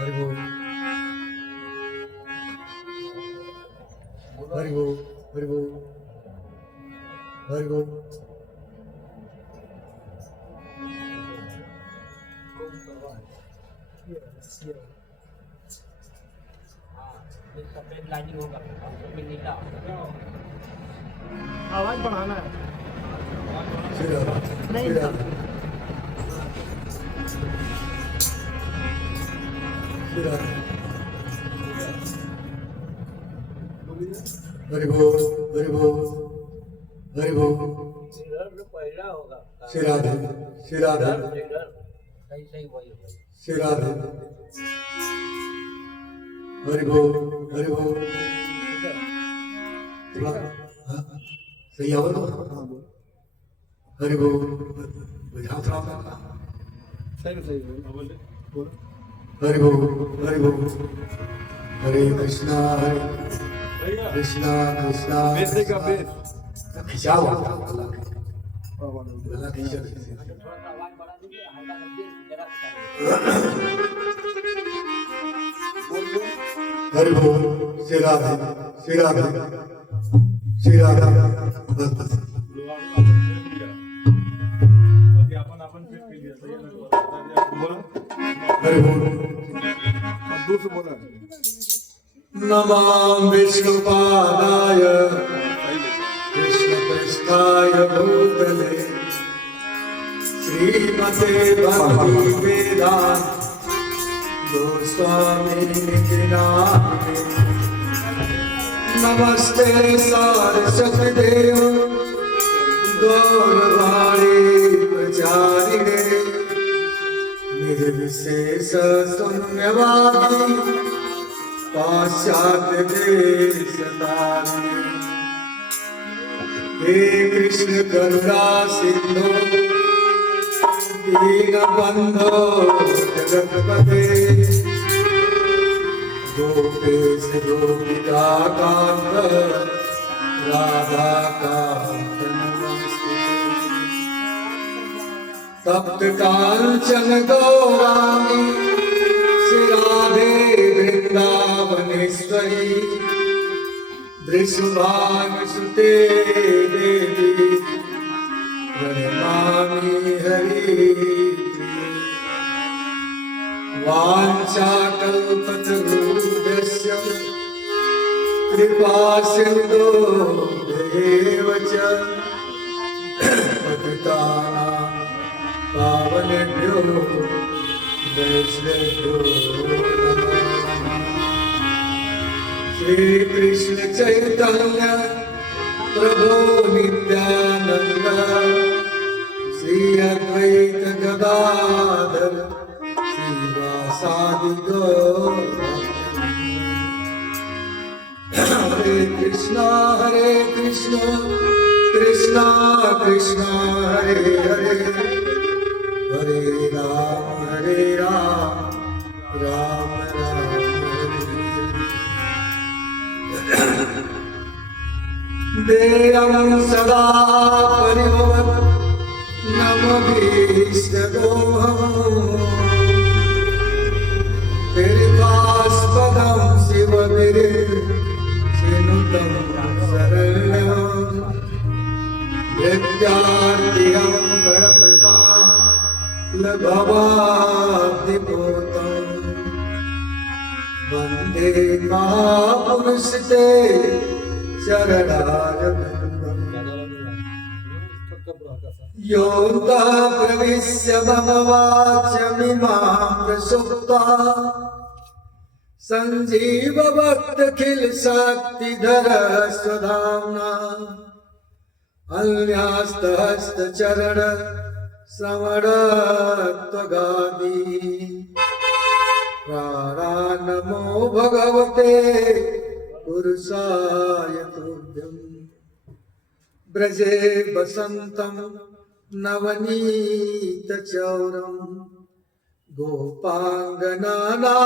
हरि बोल हरि बोल हरि बोल हरि बोल। सफेद लाइटिंग होगा सफेद नीला आवाज बढ़ाना है नहीं हरि बोल हरि बोल हरि बोल। पहला होगा श्री राधे श्री राधे सही सही वही श्री राधे। हरि बोल हरि बोल। सही आवाज हरि बोल बुझाओ थोड़ा सही सही बोलो हरि बोल हरि बोल। हरे कृष्णा कृष्णा बेस देगा बेस खिंचाओ गला खींचा थोड़ा सा आवाज बढ़ा दीजिए हल्का कर दीजिए जरा हरि बोल श्री राधे श्री राधे श्री राधे। हरि बोल दूर से बोला नमां विष्णुपादाय कृष्णपृष्ठाय भूतले श्रीमते भक्ति वेदांत गोस्वामी नामिने। नमस्ते सारस्वती देव गौरवाणी प्रचारिणे निर्विशेष शून्यवादी पाश्चात्य देशतारिणे। हे कृष्ण करुणा सिंधु दीनबंधो जगत्पते गोपेश गोपिका कांत राधा कांत नमस्ते। तप्त कांचन गौरांगी श्री राधे वृंदावनेश्वरी वृषभानुसुते देवी प्रणमामि हरिप्रिये। वाञ्छाकल्पतरुभ्यश्च कृपासिन्धुभ्येव च पतितानां पावनेभ्यो वैष्णवेभ्यो नमः। श्री कृष्ण चैतन्य प्रभु नित्यानंद श्री अद्वैत गदाधर श्रीवासादि गौर। हरे कृष्णा कृष्णा कृष्णा हरे हरे हरे राम राम राम देयं सदा परिभवत् नमभीष्टदोहम् कृपास्पदं शिवगिरिर्चिनुतं शरण्यं विद्यार्थिहं गणकृपालभवाब्धिपूतं वन्दे महापुरुषते योऽन्तः प्रविश्य मम वाचमिमां प्रसुप्ता सञ्जीवभक्तखिलशक्तिधर स्वधाम्ना अन्यास्तहस्तचरण श्रवणत्वगादि प्राणान्नमो भगवते पुरुषाय तुभ्यं। ब्रजे वसन्तं नवनीतचौरं गोपाङ्गनानां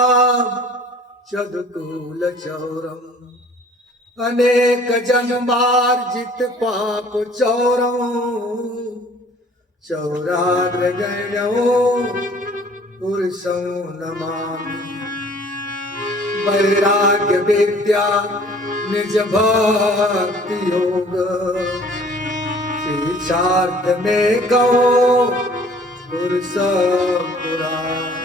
चदकुलचौरम् अनेकजन्मार्जित पापचौरं चौराग्रगण्यो पुरुषं नमामि। वैराग्य विद्या निज भक्ति योग शिक्षार्थ में कहो पुरुष पुराण।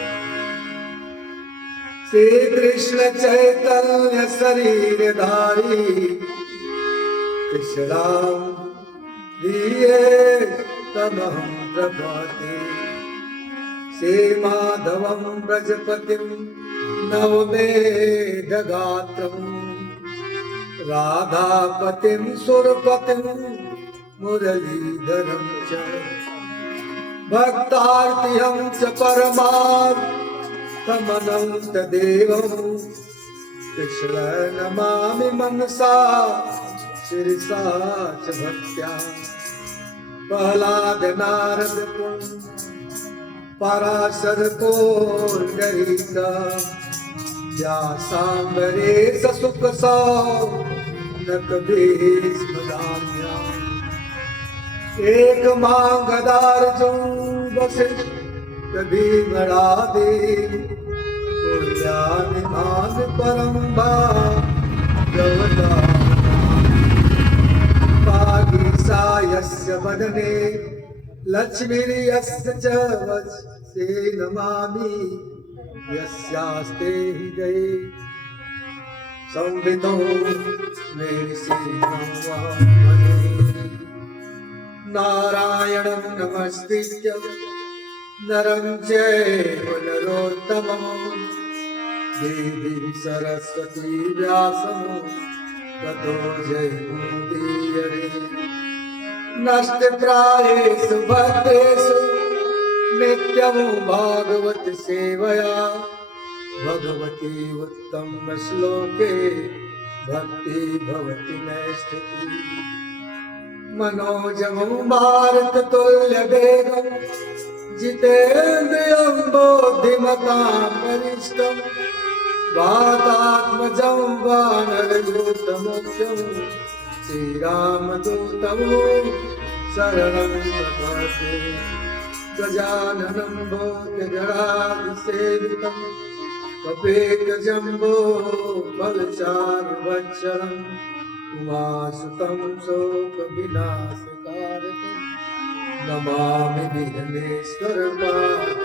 श्री कृष्ण चैतन्य शरीर धारी कृष्ण दिए तमहं प्रभाते। श्री माधवं ब्रजपतिं नवमेधगात्रं राधापतिं सुरपतिं मुरलीधरं च भक्तार्तिहं च परमार्थमनन्तदेवं कृष्ण नमामि मनसा शिरसा च भक्त्या। प्रह्लाद नारद पराशर पुंडरीक व्यासाम्बरीश सुख सौनक भीष्मदान्या। एक मांगदार्जुन वसिष्ठ भीमरादि पुण्यानिमान परम भागवता। वागीशायस्य वदने लक्ष्मीर्यस्य च वक्षसे नमामि। यस्यास्ते हृदये संवितो नृसिंहं नारायणं नमस्कृत्य नरं चैव नरोत्तमं देवीं सरस्वती व्यासं ततो जयमुदीरये। नष्टप्रायेषु भद्रेषु नित्यं भागवत सेवया भगवती उत्तम श्लोके भक्ति भवति नैष्ठिकी। मनोजवं भारत तुल्य वेगं जितेन्द्रियं बुद्धिमतां वरिष्ठं वातात्मजं वानरयूथमुख्यं श्रीरामदूतं शरणं प्रपद्ये। गजाननं भूतगणाधिसेवितं कपितजम्बो फलचारुभक्षणं उमासुतं शोकविनाशकारकं नमामि विघ्नेश्वरपादं।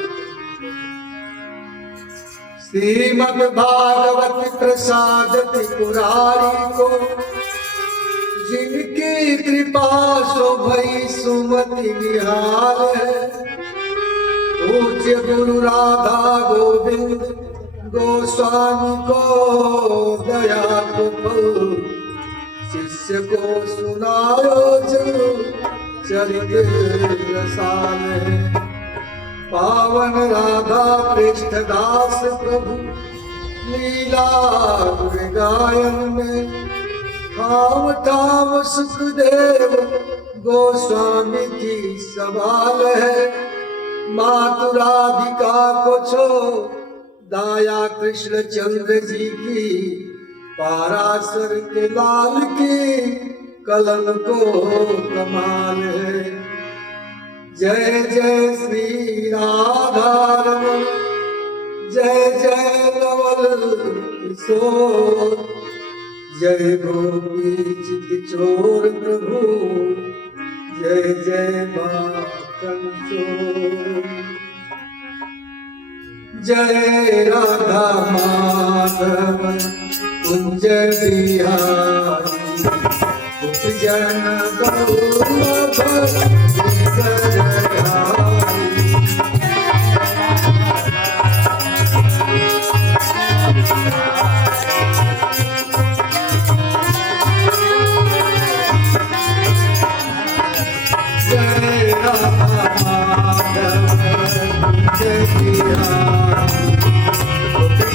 श्रीमद्भागवत प्रसादति पुरारी को जिनकी कृपा सो भई सुमति निहाल है। पूज्य गुरु राधा गोविंद गोस्वामी को दया को फल शिष्य को सुनायो जो चरित रसाल है। पावन राधा पृष्ठदास प्रभु लीला गुण गायन में ठाम ठाम सुखदेव गोस्वामी की सवाल है। मातुराधिका को छो दाया कृष्ण चंद्र जी की पाराशर के लाल की कलम को कमाल है। जय जय श्री राधा रमण जय जय नवल किशोर जय गोपी चित चोर प्रभु जय जय कंचोर। जय राधा माधव कुंज बिहारी कुछ जन गौरव जय राधा माधव जय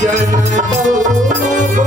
जन गौरव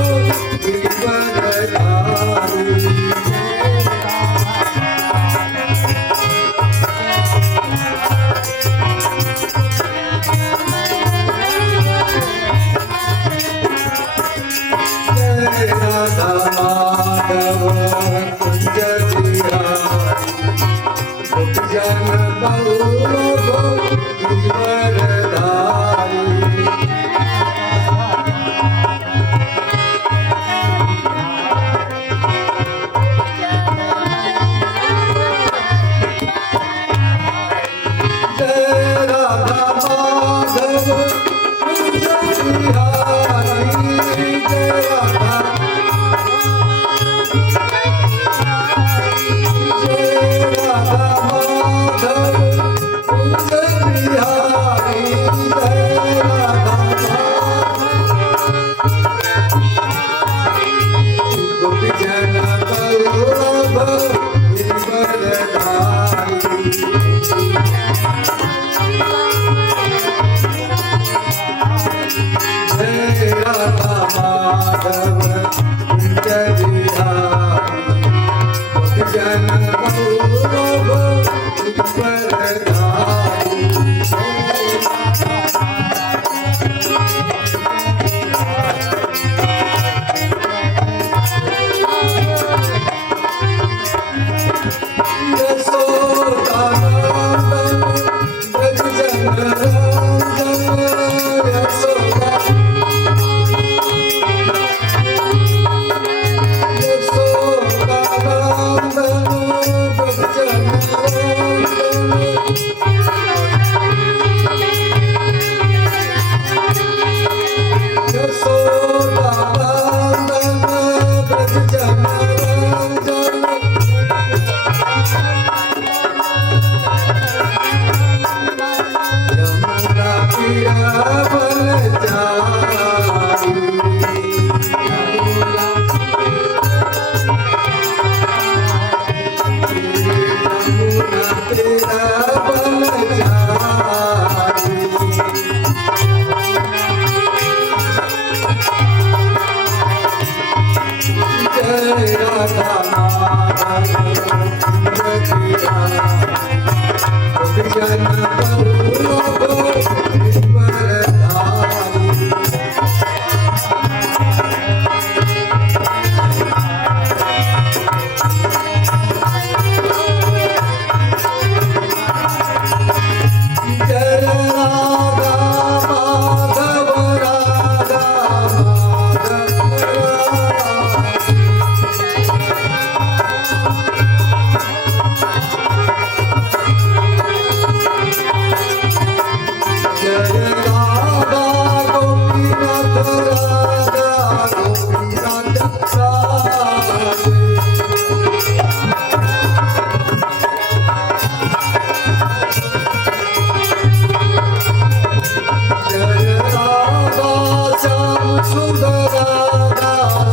सुंदरा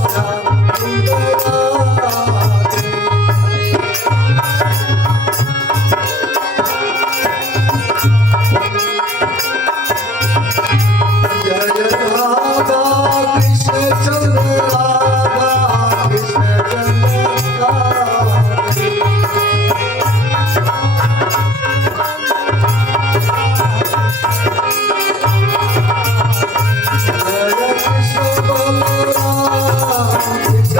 श्याम सुंदरा जय राधा कृष्ण चंद्र राधा कृष्ण चंद्र जय कृष्ण बलराम कृष्ण बलराम कृष्ण बलराम जय कृष्ण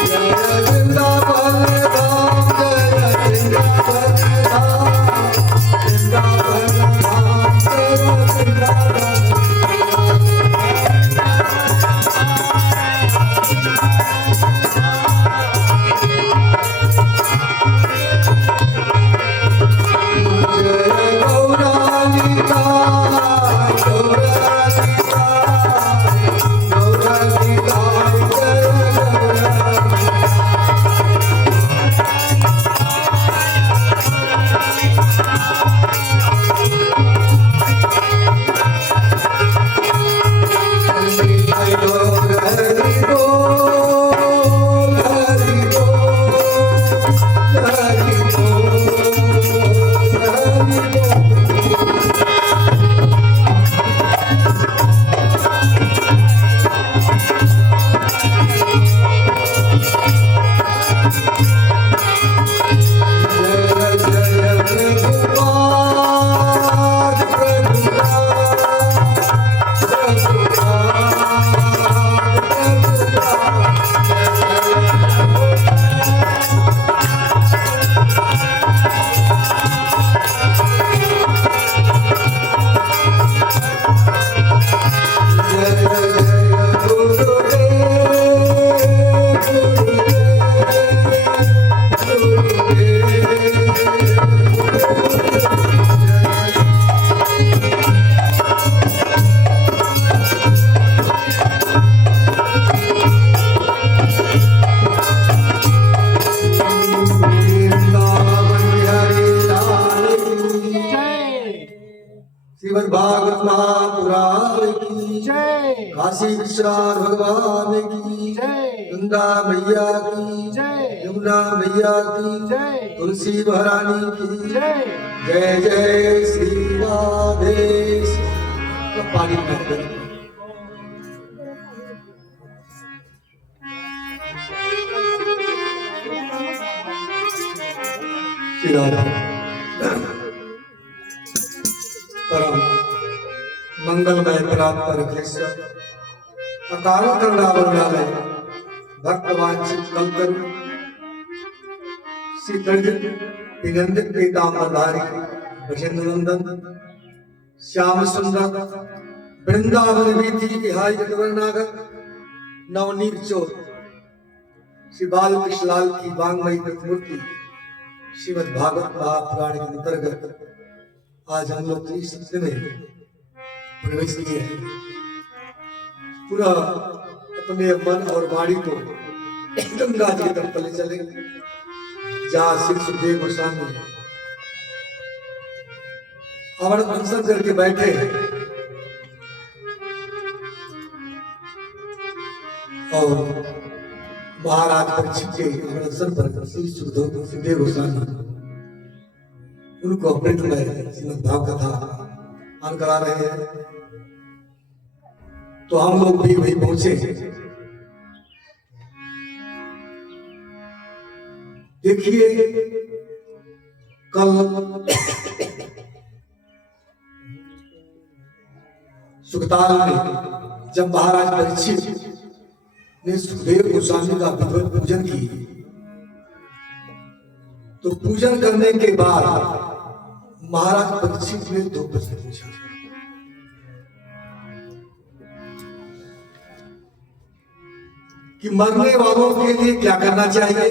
जय वृंदावन धाम जय वृंदावन धाम वृंदावन धाम जय वृंदावन जय गौरानिका गौरानिका गौरानिका जय गौरानिका हरि बोल हरि बोल हरि बोल हरि बोल हरि बोल जय जय प्रभुपाद प्रभुपाद श्रीमद् भागवत महापुराण की जय काशी विश्वनाथ भगवान की जय गंगा मैया की जय यमुना मैया की जय तुलसी महारानी की जय जय जय श्री राधे पानी में श्री राधा परम मंगलमय प्राप्त रखेश्वर अकाल करुणावरणालय भक्तवांछित कल्पतरु श्री कर्जित निगंधित पीतांबरधारी ब्रजेंद्र नंदन श्याम सुंदर वृंदावन वीथि विहाय जगवरनागर नवनीत चोर श्री बाल कृष्णलाल की वांगमयी प्रतिमूर्ति श्रीमद् भागवत महापुराण के अंतर्गत आज हम लोग इस सत्य में प्रवेश किए हैं। पूरा अपने मन और वाणी को गंगा जी की तरफ ले चले जहाँ श्री सुखदेव गोस्वामी अवर अनशन करके बैठे हैं और महाराज परीक्षित के अवसर पर श्री सुखदेव गोस्वामी उनको अमृतमय श्रीमद् भाव कथा पान करा रहे हैं। तो हम लोग भी वही पहुंचे। देखिए कल सुखताल में जब महाराज परीक्षित ने सुखदेव गोस्वामी का विधिवत पूजन की तो पूजन करने के बाद महाराज परीक्षित ने दो प्रश्न पूछा। कि मरने वालों के लिए क्या करना चाहिए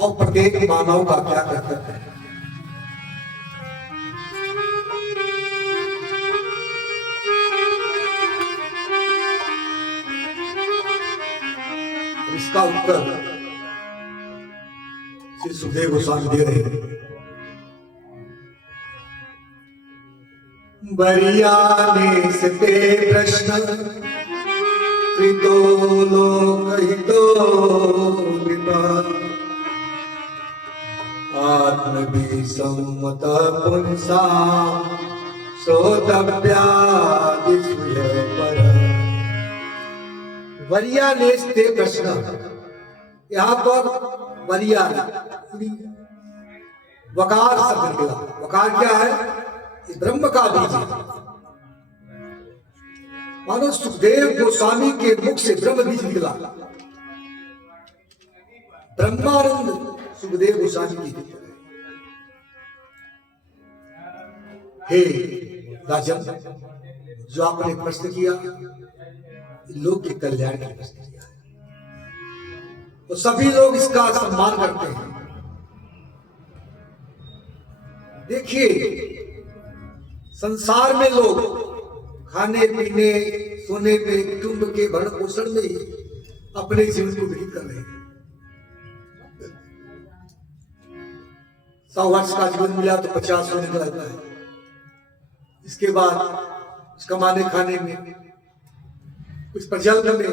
और प्रत्येक मानव का क्या कर्तव्य है। इसका उत्तर श्री सुखदेव गोस्वामी दे रहे हैं। बरिया ने सते प्रश्न कृतो लोकहितो विपद आत्मविसम्मत पुंसा श्रोतव्यादिसूय पर। वरिया ने स्ते प्रश्न, यहाँ पर वरिया वकार शब्द निकला। वकार क्या है? ये ब्रह्म का बीज है। मानो सुखदेव गोस्वामी के मुख से ब्रह्म बीज निकला। ब्रह्मानंद सुखदेव गोस्वामी की तरह। हे राजन, जो आपने प्रश्न किया लोक के कल्याण के प्रश्न किया है, तो सभी लोग इसका सम्मान करते हैं। देखिए, संसार में लोग खाने पीने, सोने पे, कुटुंब के भरण पोषण में ही अपने जीवन को व्यतीत कर रहे हैं। 100 वर्ष का जीवन मिला तो 50 होने का रहता है। इसके बाद कुछ कमाने खाने में, कुछ प्रजल्प में,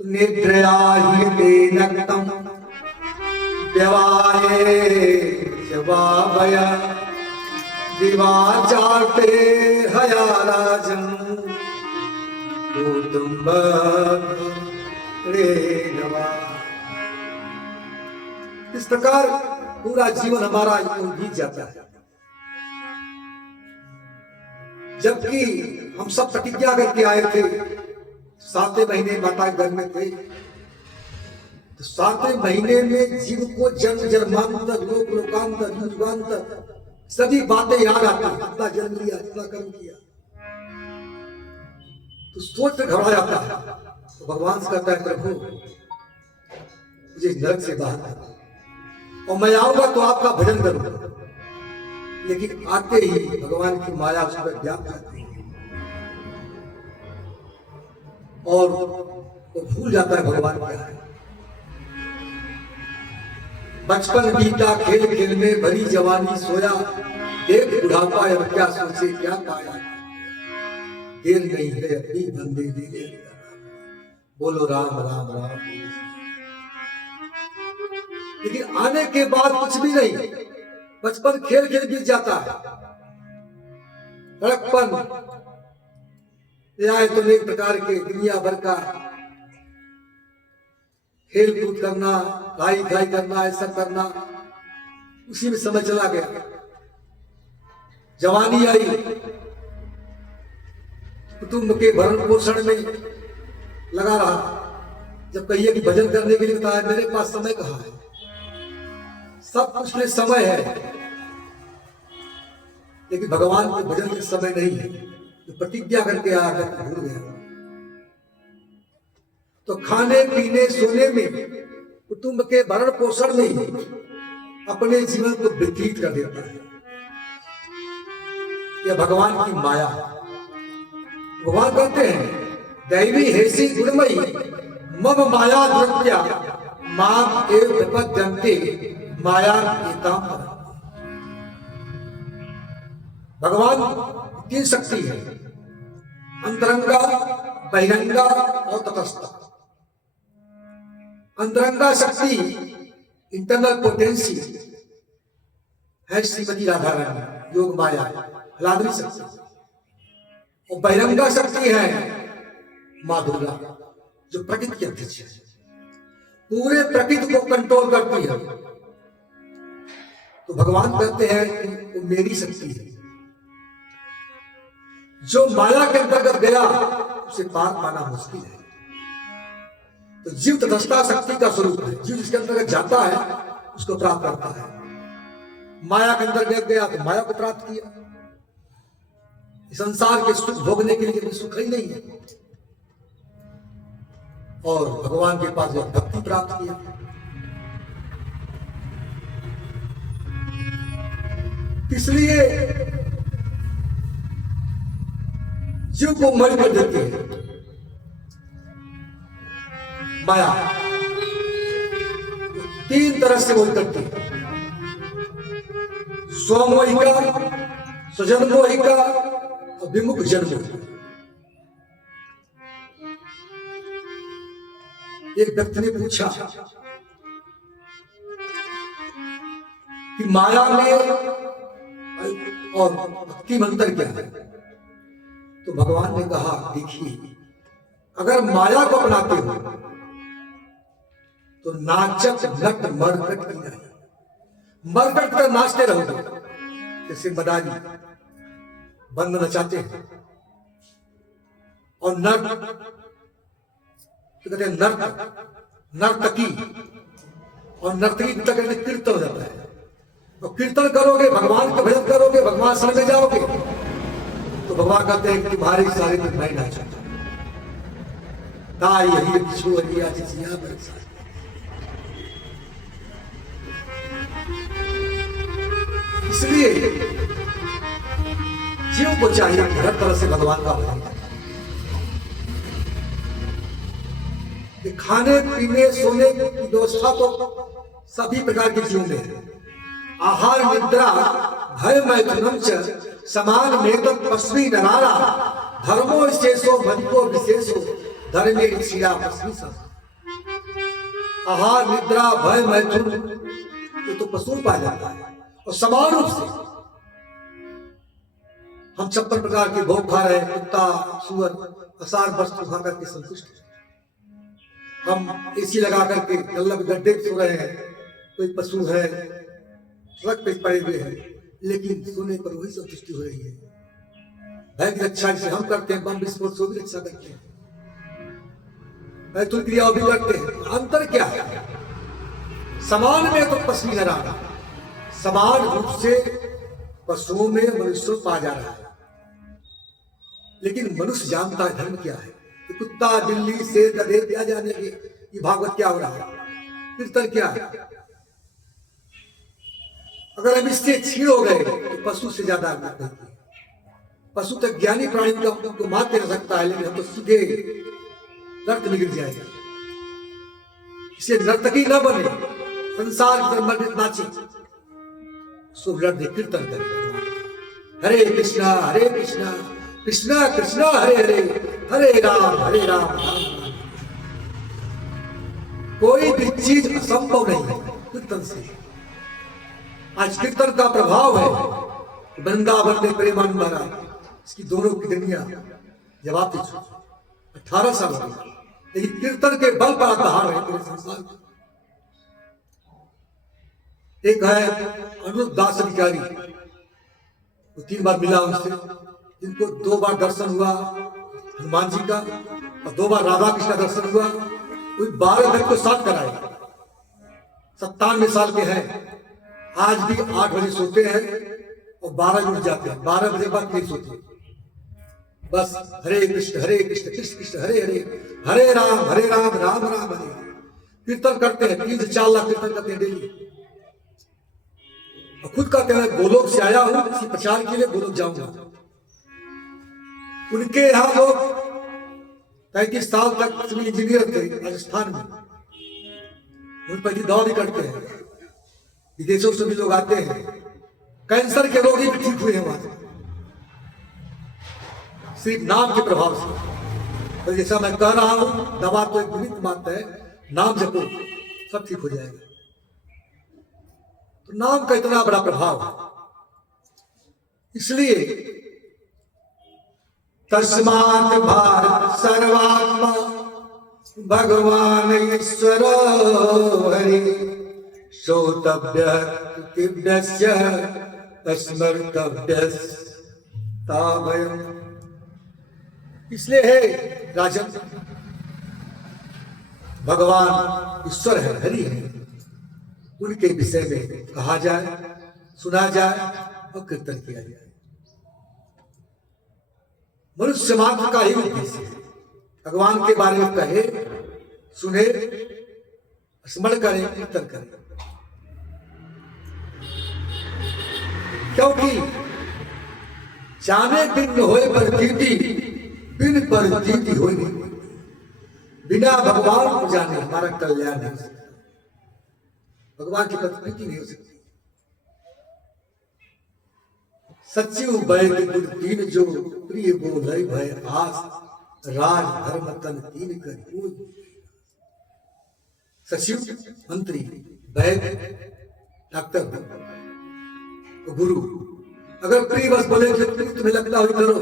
तो निद्रयाहितेनक्तम व्यवाये जवाबया दिवाचार्ते हया राजन कुटुंब रे नवा। इस प्रकार पूरा जीवन हमारा बीत जाता है। जबकि हम सब प्रतिज्ञा करके आए थे, 7वें महीने माता के घर में थे, तो 7वें महीने में जीव को जन्म जन्मांतर, लोक लोकांतर, युगांतर सभी बातें याद आती हैं। कितना जन्म लिया, कितना कर्म किया, तो सोच में घबरा जाता है। तो भगवान से कहता है, प्रभु मुझे नरक से बाहर कर, और मैं आऊंगा तो आपका भजन करूंगा। लेकिन आते ही भगवान की माया उस पर व्याप्त जाती है और वो भूल जाता है भगवान क्या है। बचपन बीता खेल खेल में, भरी जवानी सोया, देख बुढ़ापा अब क्या सोचे क्या पाया। देर नहीं है अपनी बंदे दे, बोलो राम राम राम। लेकिन आने के बाद कुछ भी नहीं, बचपन खेल खेल बीत जाता है। बड़कपन आए तो एक प्रकार के दुनिया भर का खेल कूद करना, ढाई ढाई करना, ऐसा करना, उसी में समय चला गया। जवानी आई, कुटुंब के भरण पोषण में लगा रहा। जब कहिए कि भजन करने के लिए बताया, मेरे पास समय कहाँ है, सब कुछ में समय है, लेकिन भगवान को भजन के समय नहीं है। जो प्रतिज्ञा करके आया भूल गया। तो खाने पीने सोने में, कुटुंब के भरण पोषण में ही अपने जीवन को व्यतीत कर देता है। यह भगवान की माया। भगवान कहते हैं, दैवी हेसी गुणमयी मम माया द्रव्या माम एव प्रपद्यन्ते माया एताम। भगवान 3 शक्ति है, अंतरंगा, बहिरंगा और तटस्थ। अंतरंगा शक्ति इंटरनल पोटेंसी है श्रीमती राधा रानी, योग माया, हलाद्री शक्ति। और बहिरंगा शक्ति है मां दुर्गा, जो प्रकृति की अध्यक्ष है, पूरे प्रकृति को कंट्रोल करती है। तो भगवान कहते हैं कि वो मेरी शक्ति है। जो माया के अंतर्गत गया उसे पार पाना मुश्किल है। तो जीव तटस्था शक्ति का स्वरूप है। जीव जिसके अंतर्गत जाता है उसको प्राप्त करता है। माया के अंतर्गत गया तो माया को प्राप्त किया। संसार के सुख भोगने के लिए सुख ही नहीं है, और भगवान के पास जब भक्ति प्राप्त किया। इसलिए जीव को मर कर देते हैं। माया 3 तरह से वो करती है, स्वमोहिका, स्वजन्मोहिका और विमुख जन्मोहिका। एक व्यक्ति ने पूछा कि माया में और भक्ति में अंतर क्या है? तो भगवान ने कहा, देखिए, अगर माया को अपनाते हो तो नाचत नट मरकट की नहीं, मरकट कर नाचते रहोगे। जैसे मदारी बंद नचाते हैं, और नर्त कहते हैं नर्तकी, और नर्तकी तक कीर्तन हो जाता है। तो कीर्तन करोगे, भगवान का भजन करोगे, भगवान शरण में जाओगे, तो भगवान कहते हैं कि तुम्हारी सारी दिन मैं नाचूंगा। ताई यही छोड़िया जिसिया बरसा। इसलिए जीव को चाहिए हर तरह से भगवान का भजन करें। खाने पीने सोने की व्यवस्था तो सभी प्रकार के जीवों में है। आहार निद्रा भय मैथुनम च समान में तो पश्वी नरारा धर्मो विशेषो मनिको विशेषो धर्मे ऋषिया पश्वी सब। आहार निद्रा भय मैथुन ये तो पशु पाया जाता है, और समान रूप से हम 56 प्रकार के भोग खा रहे हैं। कुत्ता सुअर असार वस्तु खा करके संतुष्ट हैं। हम एसी लगा करके गल्ला गड्ढे सो रहे हैं। कोई पशु है ट्रक पे पड़े हुए हैं, लेकिन सोने पर वही संतुष्टि हो रही है। भय की रक्षा जिसे हम करते हैं, बम विस्फोट से भी रक्षा करते हैं, मैथुन क्रिया भी करते हैं। अंतर क्या है? समान में तो पशु न रहा, समान रूप से पशुओं में मनुष्य पा जा रहा है। लेकिन मनुष्य जानता है धर्म क्या है। तो कुत्ता बिल्ली से गधे क्या जानेंगे कि भागवत क्या हो रहा है, कीर्तन क्या है। अगर हम इससे छीड़ हो गए तो पशु से ज्यादा आगे बढ़ेंगे। पशु तक ज्ञानी प्राणी को मार के रह सकता है, लेकिन हम तो सीधे नर्त में गिर जाएगा। इसे नर्तकी न बने, संसार की तरफ नाचे, सुब्रत कीर्तन करें। हरे कृष्णा कृष्णा कृष्णा हरे हरे, हरे राम राम राम। कोई भी चीज असंभव नहीं है कीर्तन से। आज कीर्तन का प्रभाव है। वृंदावन में प्रेमानंद महाराज, इसकी दोनों की दुनिया जवाब थी 18 साल हो गए, लेकिन कीर्तन के बल पर आधार है पूरे संसार में। एक है अनुरुद्ध दास अधिकारी, वो 3 बार मिला उनसे, जिनको 2 बार दर्शन हुआ हनुमान जी का, और 2 बार राधा कृष्ण का दर्शन हुआ। कोई 12 व्यक्ति को साथ कराए। 97 साल के हैं, आज भी 8 बजे सोते हैं और 12 बजे उठ जाते हैं। 12 बजे बाद नहीं सोते, बस हरे कृष्ण कृष्ण कृष्ण हरे हरे, हरे राम राम राम हरे। कीर्तन करते हैं, 3 से 4 लाख कीर्तन करते हैं डेली। और खुद कहते हैं गोलोक से आया हूं, इसी प्रचार के लिए गोलोक जाऊंगा। उनके यहां लोग 35 साल तक सिविल इंजीनियर थे राजस्थान में, उन पर दवा भी करते हैं। विदेशों से भी लोग आते हैं, कैंसर के रोगी भी ठीक हुए हैं वहां से, सिर्फ नाम के प्रभाव से। तो जैसा मैं कह रहा हूं, दवा तो एक निमित्त मात्र है, नाम जपो सब ठीक हो जाएगा। तो नाम का इतना बड़ा प्रभाव है। इसलिए तस्मात् भारत सर्वात्मा भगवान ईश्वर हरि श्रोतव्य कृतव्यस्य स्मर्तव्यस्ताभयम्। इसलिए है राजन, भगवान ईश्वर है, हरि है, उनके विषय में कहा जाए, सुना जाए और कीर्तन किया जाए। मनुष्य मात्र का ही उद्देश्य है भगवान के बारे में कहे, सुने, स्मरण करें, कीर्तन करें। क्योंकि जाने बिन होए पर कीर्ति, बिन पर कीर्ति होए नहीं। बिना भगवान को जाने हमारा कल्याण नहीं हो सकता, भगवान की प्रतिकृति नहीं हो सकती। सचिव बैल गुण तीन जो प्रिय बोलय भय आस, राज धर्म तन तीन कर कोई। सचिव मंत्री, वैद्य डॉक्टर, गुरु, अगर प्रिय बस बोले कि तुम्हें लगता हो करो,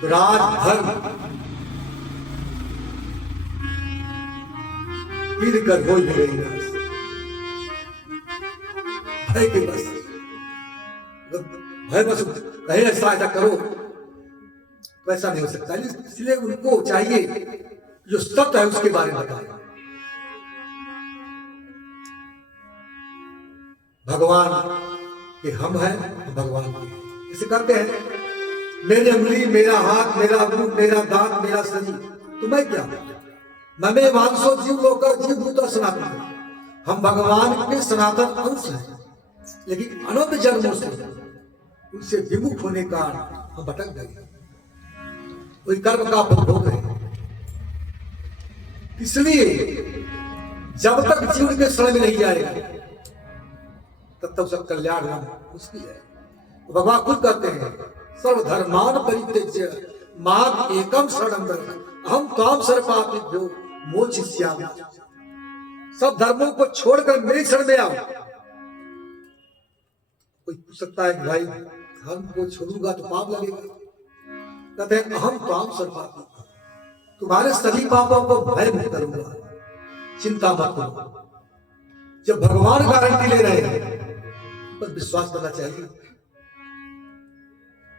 तो राज धर्म तीन कर हो भय के बस, भय बस कहे ऐसा करो, वैसा नहीं हो सकता। इसलिए उनको चाहिए जो सत्य है उसके बारे में बताए। भगवान के हम हैं, भगवान के इसे करते हैं, मेरी उंगली, मेरा हाथ, मेरा मुंह, मेरा दांत, मेरा शरीर, तुम्हें क्या? ममे मानसो जीव लोकर जीव भूत सनातन, हम भगवान के सनातन अंश हैं, लेकिन अनंत जन्मों से उनसे विमुख होने का हम भटक गए, वही कर्म का भोग रहे। इसलिए जब तक जीवन के शरण में नहीं जाएगा तब तक सब कल्याण मुश्किल है। तो भगवान खुद कहते हैं, सर्वधर्मान परित्यज्य मां एकम शरणं व्रज, अहम त्वां सर्वपापेभ्यो मोचयिष्यामि। सब धर्मों को छोड़कर मेरी शरण में आओ। कोई पूछ सकता है कि भाई हमको छोड़ूंगा तो पाप लगेगा, कहते हैं अहम त्वां सर्वपापेभ्यो, तुम्हारे सभी पापों को भय मुक्त करूंगा, चिंता मत करो। जब भगवान गारंटी ले रहे हैं पर विश्वास करना चाहिए।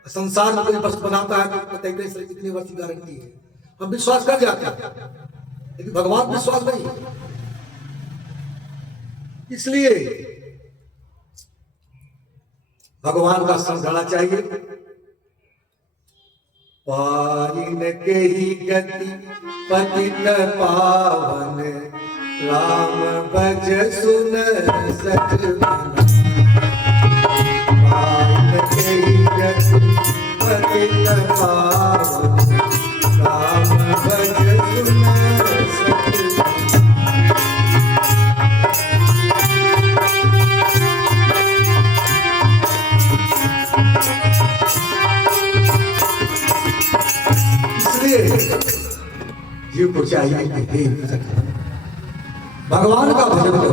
संसार में कोई वस्तु बनाता है तो कहते हैं कितने वर्ष की गारंटी है, हम विश्वास कर जाते हैं, लेकिन भगवान विश्वास नहीं है। इसलिए भगवान का संग रहना चाहिए। पारिन के ही गति पतित पावन, राम भज सुन सजमन। पारिन के ही गति पतित पावन, राम भज सुन सजमन। जीव को चाहिए कि भगवान का भजन करो।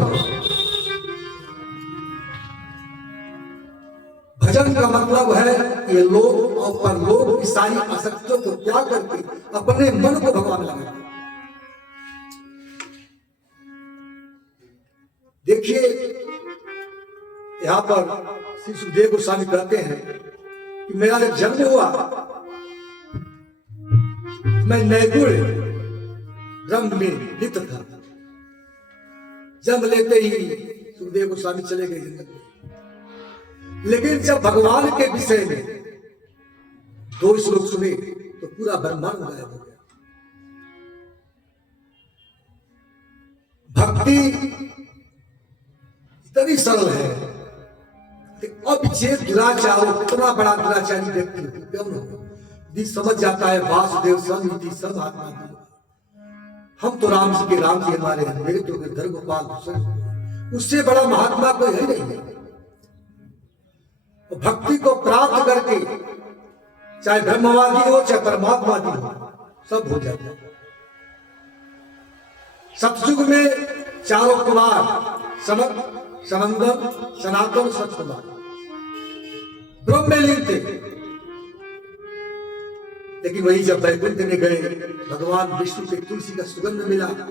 भजन का मतलब है ये लोग और परलोक की सारी आसक्तियों को त्याग करके अपने मन को भगवान लगाना। देखिए यहां पर श्री सुखदेव गोस्वामी कहते हैं कि मेरा जब जन्म हुआ मैं नैगुण ब्रह्म में लिप्त था। जन्म लेते ही सुखदेव गोस्वामी चले गए जंगल में, लेकिन जब भगवान के विषय में दो श्लोक सुने तो पूरा ब्रह्मांड गायब हो गया। भक्ति इतनी सरल है कि अब जे दुराचार, कितना बड़ा दुराचारी व्यक्ति क्यों न हो, यदि समझ जाता है वासुदेव संग सब आत्मा, हम तो राम जी के, राम जी हमारे हैं, मेरे तो गिरधर गोपाल, उससे बड़ा महात्मा कोई है नहीं। तो भक्ति को प्राप्त करके चाहे ब्रह्मवादी हो चाहे परमात्मावादी हो, सब हो जाता है। सतयुग में चारों कुमार, सनक, सनंदन, सनातन, सतकुमार ब्रह्म में लीन थे। लेकिन वही जब वैकुंठ में गए, भगवान विष्णु के तुलसी का सुगंध मिला तो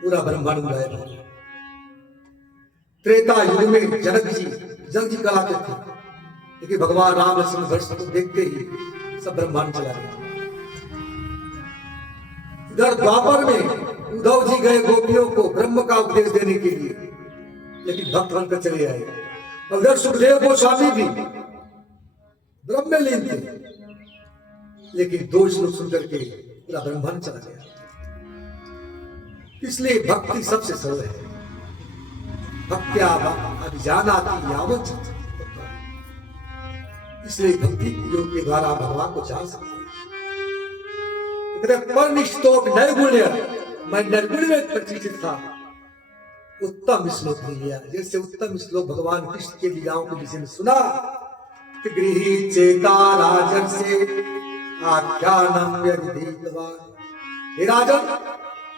पूरा ब्रह्मांड गायब हो गया। त्रेता युग में जनक जी कहलाते थे, लेकिन भगवान राम लक्ष्मण भरत को देखते ही सब ब्रह्मांड चला गया। इधर द्वापर में उद्धव जी गए गोपियों को ब्रह्म का उपदेश देने के लिए, लेकिन भक्त बनकर चले आए। और उधर सुखदेव गोस्वामी भी ब्रह्म में लीन थे, लेकिन दो श्लोक सुनकर के पूरा ब्रह्मांड चला गया। इसलिए भक्ति सबसे सरल है। भक्त्या अभिजानाति यावत्, इसलिए भक्ति योग के द्वारा भगवान को जान सकते हैं। परनिष्ठोप नैर्गुण्य, मैं निर्गुण में परिचित था। उत्तम श्लोक लिया, जैसे उत्तम श्लोक भगवान कृष्ण के लीलाओं के विषय में सुना कि गृही चेता राजन से आख्यानम व्यधितवान। हे राजन,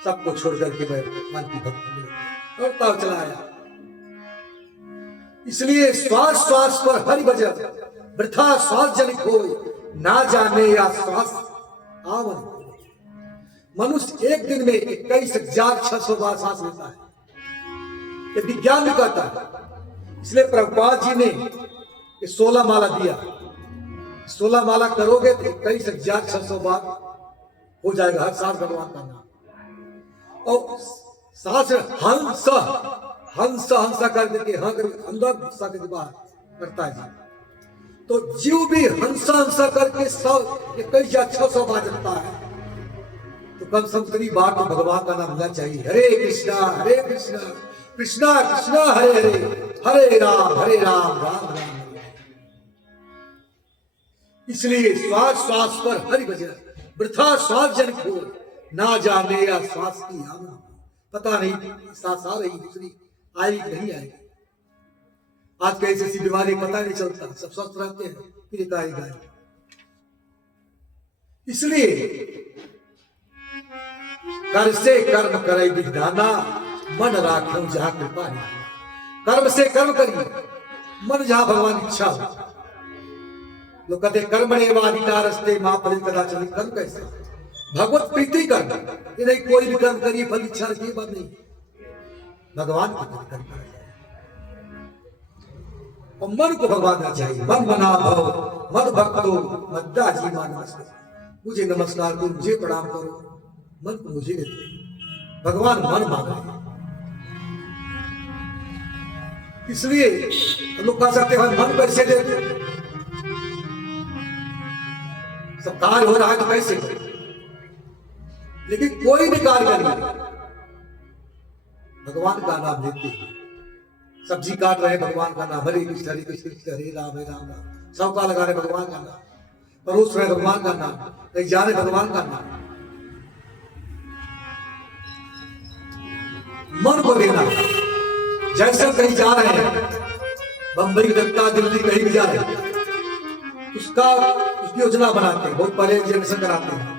सबको छोड़ करके मैं भगवान की भक्ति में करता चला आया। इसलिए श्वास श्वास पर हरि भजन, वृथा श्वास जनित हो, ना जाने या श्वास आवन। मनुष्य एक दिन में 21,600 बार सांस लेता है, ये विज्ञान भी कहता है। इसलिए प्रभुपाद जी ने ये 16 माला दिया। 16 माला करोगे तो 21,600 बार हो जाएगा हर सांस भगवान का नाम। और सांस हंस हंस हंसा कर देके हाँ कर अंदर गुस्सा के बाहर करता है जी। तो जीव भी हंसा हंसा करके 21,600 बार जपता है। तो कम से कम बार तो भगवान का नाम लेना चाहिए। हरे कृष्णा कृष्णा कृष्णा हरे हरे, हरे राम राम राम हरे। इसलिए श्वास श्वास पर हरि भजन, वृथा श्वास जनित हो, ना जाने या श्वास की आमना। पता नहीं सांस आ रही दूसरी आएगी नहीं आएगी। आज कैसी ऐसी बीमारी पता नहीं चलता, सब स्वस्थ रहते हैं फिर एक आएगा। इसलिए कर से कर्म करे विधाना, मन राखो जहां कृपा नहीं। कर्म से कर्म करिए, मन जहां भगवान इच्छा हो। लोग कहते कर्मण्येवाधिकारस्ते मा फले कदाचन। कर्म कैसे? भगवत प्रीति करना, ये नहीं कोई भी कर्म करिए फल इच्छा रखिए, बात नहीं। भगवान को कर्म करना और मन को भगवान देना चाहिए। मन बना भव मन भक्तो मद्दा जी मानस। मुझे नमस्कार करो, मुझे प्रणाम करो, मन को मुझे देते। भगवान मन मांग रहे। इसलिए हम लोग कह सकते हैं मन कैसे देते? सब कार्य हो रहा है तो कैसे हो? लेकिन कोई भी कार्य करिए भगवान का नाम लेते हैं। सब्जी काट रहे भगवान का नाम, हरे कृष्ण हरे राम राम। सबका लगा रहे भगवान का नाम, परोस रहे भगवान का नाम, कहीं जा रहे भगवान का नाम। मन को देना। जैसे कहीं जा रहे हैं, बंबई कलकत्ता दिल्ली कहीं भी जा रहे हैं, उसकी योजना बनाते हैं, बहुत पहले रिजर्वेशन कराते हैं।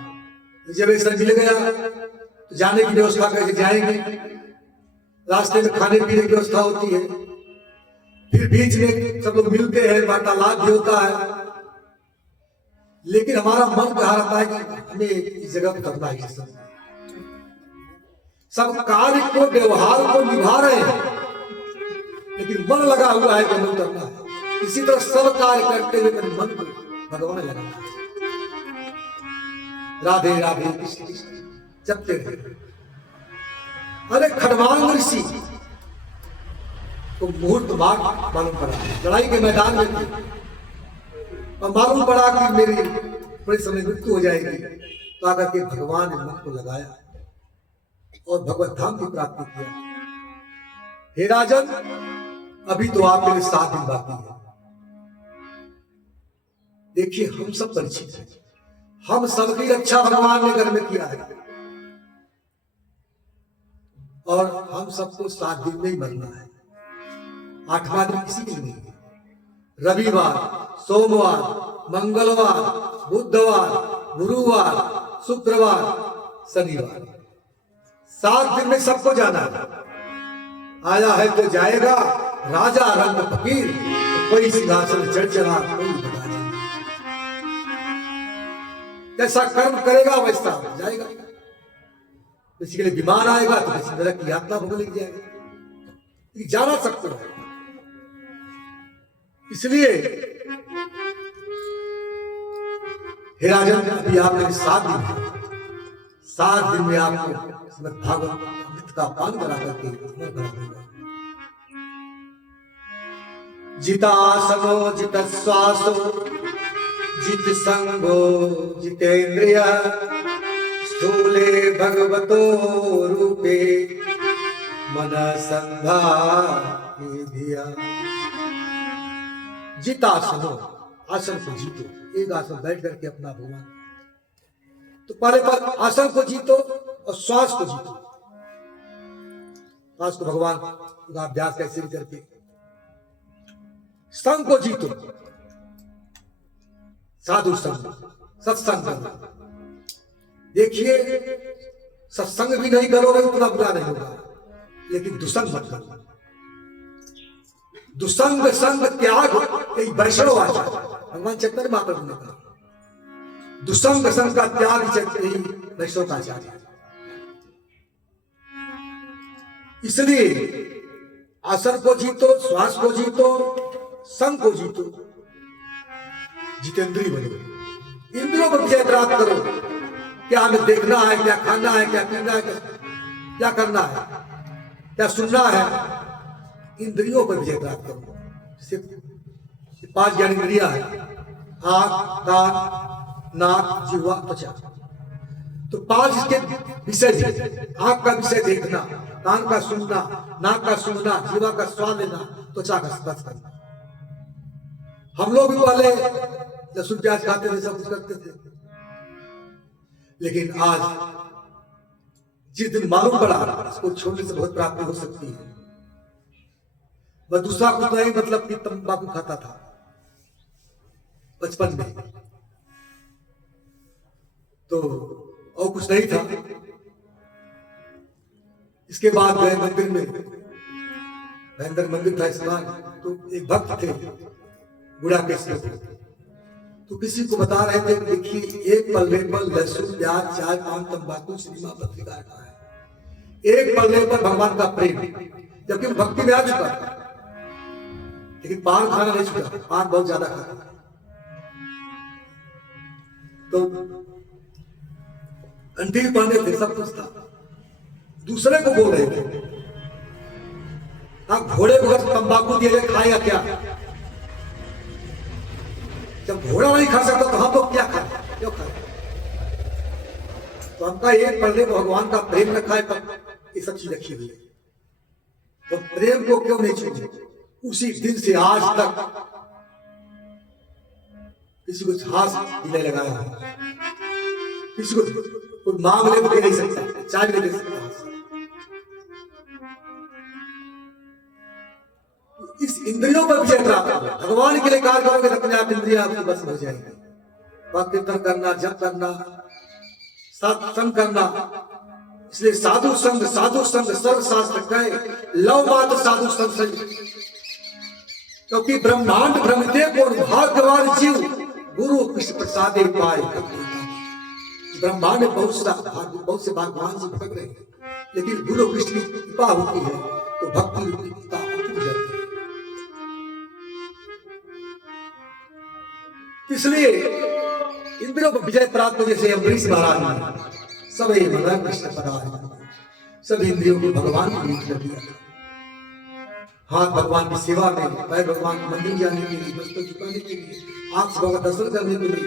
रिजर्वेशन मिल गया तो जाने की व्यवस्था करके जाएंगे। रास्ते में खाने पीने की व्यवस्था होती है, फिर बीच में सब लोग मिलते हैं, वार्तालाप भी होता है। लेकिन हमारा मन कहा रहता है कि हमें इस जगह पर करना है। सब कार्य को व्यवहार को निभा रहे हैं, लेकिन मन लगा हुआ है कि हमें करना है। इसी तरह सब कार्य करते हुए मन को भगवान में लगाना है। राधे राधे कृष्ण कृष्ण जपते रहे। अरे खड़वांग ऋषि तो मुहूर्त मार मालूम पड़ा, लड़ाई के मैदान में थी और मालूम पड़ा कि मेरी बड़े समय मृत्यु हो जाएगी। तो आकर के भगवान ने मन को लगाया और भगवत धाम की प्राप्ति किया। हे राजन, अभी तो आपके लिए 7 दिन बाकी है। देखिए हम सब परिचित हैं, हम सबकी रक्षा भगवान ने घर में किया है और हम सबको 7 दिन में ही मरना है। 8वां दिन किसी के लिए नहीं है। रविवार, सोमवार, मंगलवार, बुधवार, गुरुवार, शुक्रवार, शनिवार, 7 दिन में सबको जाना है। आया है तो जाएगा, राजा रंग फकीर, तो कोई सिंहासन चढ़ चला, कोई बना जैसा कर्म करेगा वैसा जाएगा। किसी के लिए विमान आएगा तो किसी तरह की यात्रा भोगने की जाएगी, जाना सकते हो। इसलिए हे राजन, अभी आपके 7 दिन है। 7 दिन में आपको श्रीमद् भागवत अमृत का पान करा करके अमर बना देगा। जितासनो जित श्वासो जित संगो जितेन्द्रिय, स्थूले भगवतो रूपे मन संधाय धिया। जितासनो, आसन को जीतो। एक आसन बैठ करके अपना भगवान तो पहले पर आसन को जीतो और श्वास को जीतो। श्वास को भगवान का अभ्यास कैसे भी करके संग को जीतो, साधु संग, सत्संग करो। देखिए सत्संग भी नहीं करोगे उतना बुरा नहीं होगा, लेकिन दुसंग मत करो। दुसंग संग त्याग एक वैष्णव आचार भगवान चैतन्य महाप्रभु ने कहा, दुसंग संग का त्याग ही वैष्णव का आचार है। इसलिए आसन को जीतो, श्वास को जीतो, संग को जीतो, जितेंद्रिय बनो। इंद्रियों पर विजय प्राप्त करो। क्या हमें देखना है, क्या खाना है, क्या पीना है, क्या करना है, क्या सुनना है, इंद्रियों पर विजय प्राप्त करो। सिर्फ 5 ज्ञानेंद्रियां है, आंख, कान, नाक, जिह्वा, त्वचा। तो 5 इसके विषय है। आंख का विषय देखना, कान का सुनना, नाक का सुनना, जिह्वा का स्वाद लेना, त्वचा का स्पर्श करना। हम लोग भी पहले लहसुन प्याज खाते थे, सब कुछ करते थे, लेकिन आज जिस दिन मालूम पड़ा इसको छोड़ने से बहुत प्राप्ति हो सकती है, वह दूसरा कुछ नहीं, मतलब कि तंबाकू खाता था बचपन में, तो और कुछ नहीं था। इसके बाद गए मंदिर में, भयंकर मंदिर था स्नान, तो एक भक्त थे बुढ़ा केसरी, तो किसी को बता रहे थे, देखिए एक पल्ले पर लहसुन प्याज चाय पान तंबाकू सिनेमा पत्रिका रखा है, एक पल्ले पर भगवान का प्रेम, जबकि भक्ति में आ चुका है, लेकिन पान खाना नहीं छूटा, पान बहुत ज्यादा खाता है। तो अंडील पाने थे, सब कुछ था, दूसरे को बोल रहे थे, आप घोड़े को अगर तंबाकू दिया जाए खाएगा क्या? जब घोड़ा नहीं खा सकता तो हम लोग क्या खाए, क्यों खाए? तो हमका एक पल्ले को भगवान का प्रेम रखा है, पर ये सब चीज रखी हुई है, तो प्रेम को क्यों नहीं छोड़े? उसी दिन से आज तक किसी को हाथ भी नहीं लगाया है, किसी को कोई मांग ले तो दे नहीं सकता, चाय भी नहीं दे सकता। इस इंद्रियों पर विजय प्राप्त करो, भगवान के लिए कार्य करोगे तो अपने आप इंद्रियां आपकी बस हो जाएंगी। बात कीर्तन करना, जप करना, सत्संग करना, इसलिए साधु संग सर्वशास्त्र कहे लव मात्र साधु संग सही, क्योंकि ब्रह्मांड भ्रमिते को भाग्यवान जीव गुरु कृष्ण प्रसादे पाए। ब्रह्मांड में बहुत से भगवान जी भटक रहे हैं, लेकिन गुरु कृष्ण की कृपा होती है तो भक्ति रूपी कृपा होती जाती है। इसलिए इंद्रियों पर विजय प्राप्त हो, जैसे अम्बरीश महाराज ने सब मन कृष्ण पदार्थ, सभी इंद्रियों को भगवान को नीच कर दिया था। हाथ भगवान की सेवा में, पैर भगवान के मंदिर जाने के लिए, मस्तक झुकाने के लिए, आंख से भगवान दर्शन करने के लिए,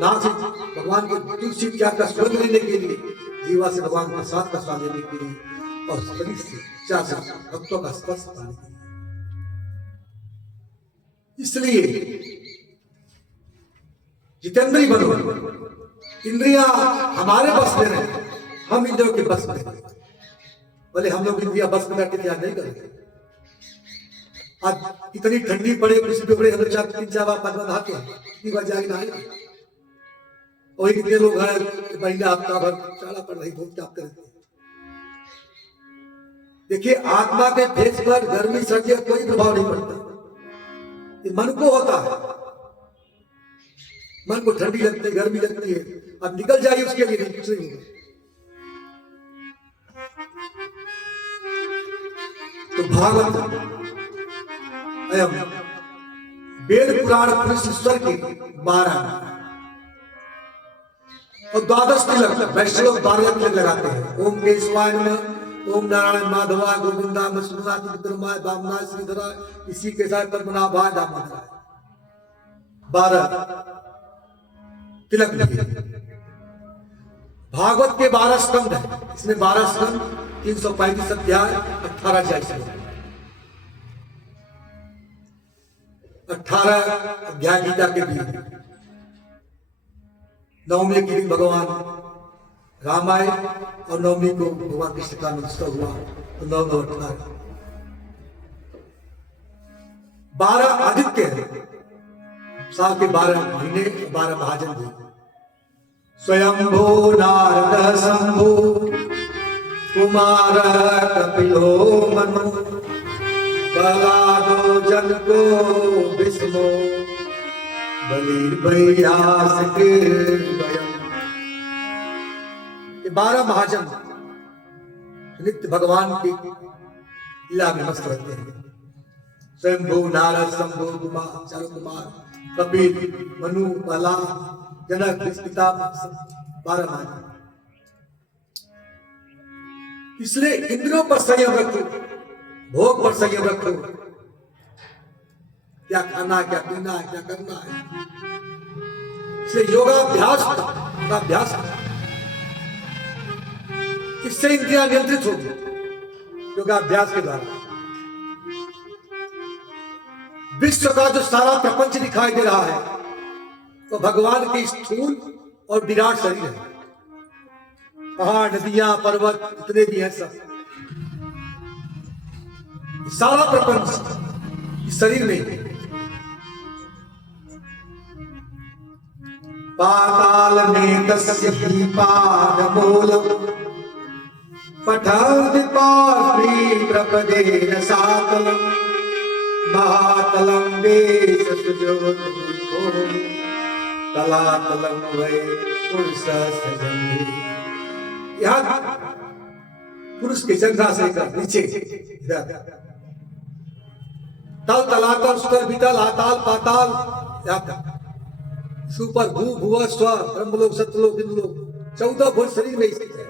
नाक से भगवान के तुलसी त्याग का स्वर्ग लेने के लिए, जीवा से भगवान का प्रसाद का स्वाद लेने के लिए, और शरीर से चार भक्तों का स्पर्श पाने के लिए। इसलिए जितेंद्रिय बनो। इंद्रियां हमारे बस में रहे, हम इंद्रियों के बस में, भले हम लोग इंद्रिया बस में बैठे ध्यान नहीं करेंगे। आज इतनी ठंडी पड़े, कुछ भी पड़े, हमें 3-4 बार 5 बार नहाते हैं, कितनी बार जाके नहाएंगे? और कितने लोग हैं महीना हफ्ता भर चाला पड़ रही धूप तापते रहते हैं। देखिए आत्मा के फेस पर गर्मी सर्दी का कोई प्रभाव नहीं पड़ता, ये मन को होता है। मन को ठंडी लगती है, गर्मी लगती है, अब निकल जाइए उसके लिए कुछ नहीं होगा। तो भागवत वेद पुराण ईश्वर के 12 और 12 तिलक वैष्णव 12 तिलक लगाते हैं। ओम केशवाय नमः, ओम नारायण माधवाय गोविंदा मसूनाथ विक्रमाय वामनाय श्रीधराय, इसी के साथ पद्मनाभाय दामोदराय 12 तिलक लगे। भागवत के 12 स्कंद है, इसमें 12 स्कंद 335 अध्याय 18 अध्याय 18 अध्याय गीता के भी। नवमी के दिन भगवान राम आए और नवमी को भगवान कृष्ण का उत्सव हुआ तो 9/9/18 12 आदित्य हैं, साल के 12 महीने 12 महाजन भी। स्वयंभो नारद शंभु कुमार कपिलो मनु बलादो जन को विष्णु बलिर्भयास के 12 महाजन नित्य भगवान की लीला में मस्त रहते हैं। स्वयंभू नारद शंभु कुमार चारों कुमार कपिल मनु बला जनक पिता 12 महाजन। इसलिए इंद्रियों पर संयम रखो, भोग पर संयम रखो, क्या खाना क्या पीना है क्या करना है। इसलिए योगाभ्यास का अभ्यास, इससे इंद्रियां नियंत्रित होगी योगाभ्यास के द्वारा। विश्व का जो सारा प्रपंच दिखाई दे रहा है तो भगवान के स्थूल और विराट शरीर है। पहाड़ नदियां पर्वत इतने भी हैं, सब सारा प्रपंच इस शरीर में है। पाताल में तस्य ही पादमूल पठन्ति प्रपदेन सातलम महातलम वेश सुजोतो तलातलम वै पुरुष सजन्ति। यहाँ पुरुष के जंघा से लेकर नीचे तल तलातल सुतर वितल आताल पाताल यहाँ तक सुपर भू भुव स्व ब्रह्मलोक सत्यलोक इंद्रलोक 14 भुज शरीर में स्थित है।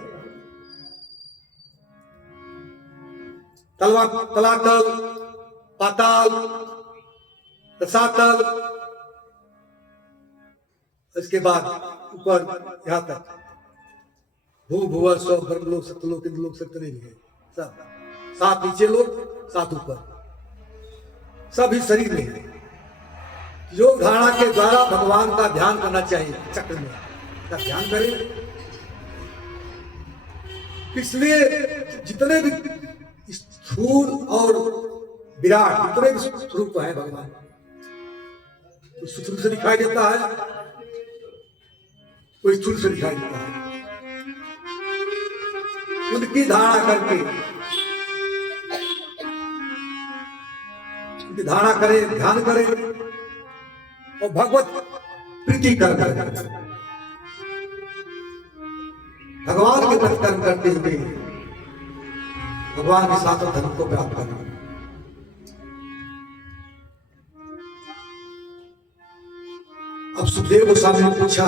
तलातल पाताल रसातल, इसके बाद ऊपर यहाँ तक भू भुव स्व ब्रह्मलोक सत्यलोक इंद्रलोक सत्य सब 7 नीचे लोग 7 ऊपर, सभी शरीर में है। योग धारणा के द्वारा भगवान का ध्यान करना चाहिए। चक्र में का ध्यान करें। इसलिए जितने भी स्थूल और विराट जितने भी स्वरूप है भगवान, कोई सूक्ष्म से दिखाई देता है, कोई स्थूल से दिखाई देता है। उनकी धारणा करके उनकी धारणा करें, ध्यान करें और भगवत प्रीति करें। भगवान के प्रति कर्म करते हुए भगवान के साथ धर्म को प्राप्त करना। अब सुखदेव गोस्वामी ने पूछा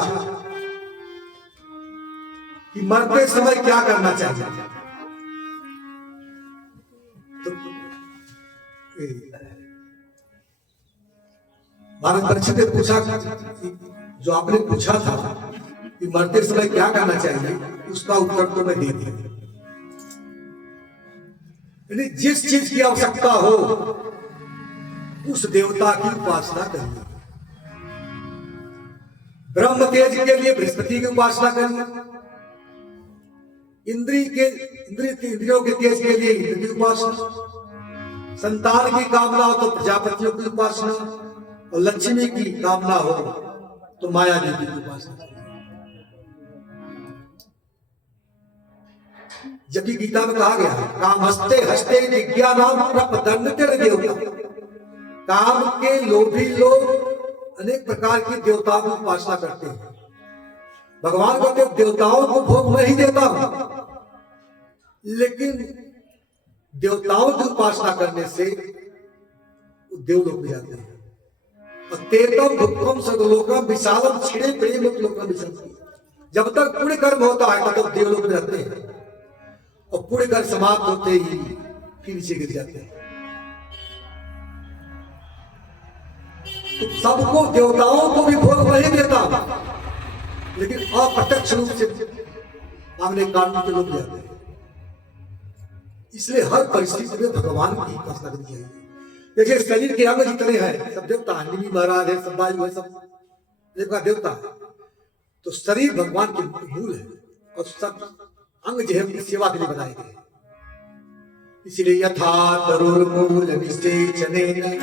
कि मरते समय क्या करना चाहिए। तो भारत परीक्षित ने पूछा, जो आपने पूछा था कि मरते समय क्या करना चाहिए, उसका उत्तर तो मैं दे दिया। यानी जिस चीज की आवश्यकता हो उस देवता की उपासना करिए। ब्रह्म तेज के लिए बृहस्पति की उपासना करिए, इंद्रियों के तेज के लिए इंद्र की उपासना, संतान की कामना हो तो प्रजापतियों की उपासना, और लक्ष्मी की कामना हो तो माया देवी की उपासना। जबकि गीता में कहा गया है, काम हस्ते हस्ते विज्ञानाम प्रपदन्ते देवता। काम के लोभी लोग अनेक प्रकार के देवताओं की उपासना करते हैं। भगवान कहते देवताओं को भोग मैं ही देता हूं, लेकिन देवताओं की उपासना करने से देवलोक में जाते हैं। और तेतम भुक्कम सदलोकम विशालम छिड़े प्रेम लोकम विशंति। जब तक पुण्य कर्म होता है तब तक देवलोक में रहते हैं, और पुण्य कर्म समाप्त होते ही फिर नीचे गिर जाते हैं। तो सबको देवताओं को भी भोग नहीं देता, लेकिन अप्रत्यक्ष रूप से मांगने कानून के लोग जाते हैं। इसलिए हर परिस्थिति में भगवान की उपासना करनी चाहिए। देखिए शरीर के अंग जितने हैं सब देवता है, निमि महाराज है, सब वायु है, सब देवता है। तो शरीर भगवान के मूल है और सब अंग जो है उनकी सेवा के लिए बनाए गए। इसलिए यथा तरुर्मूल निषेचनेन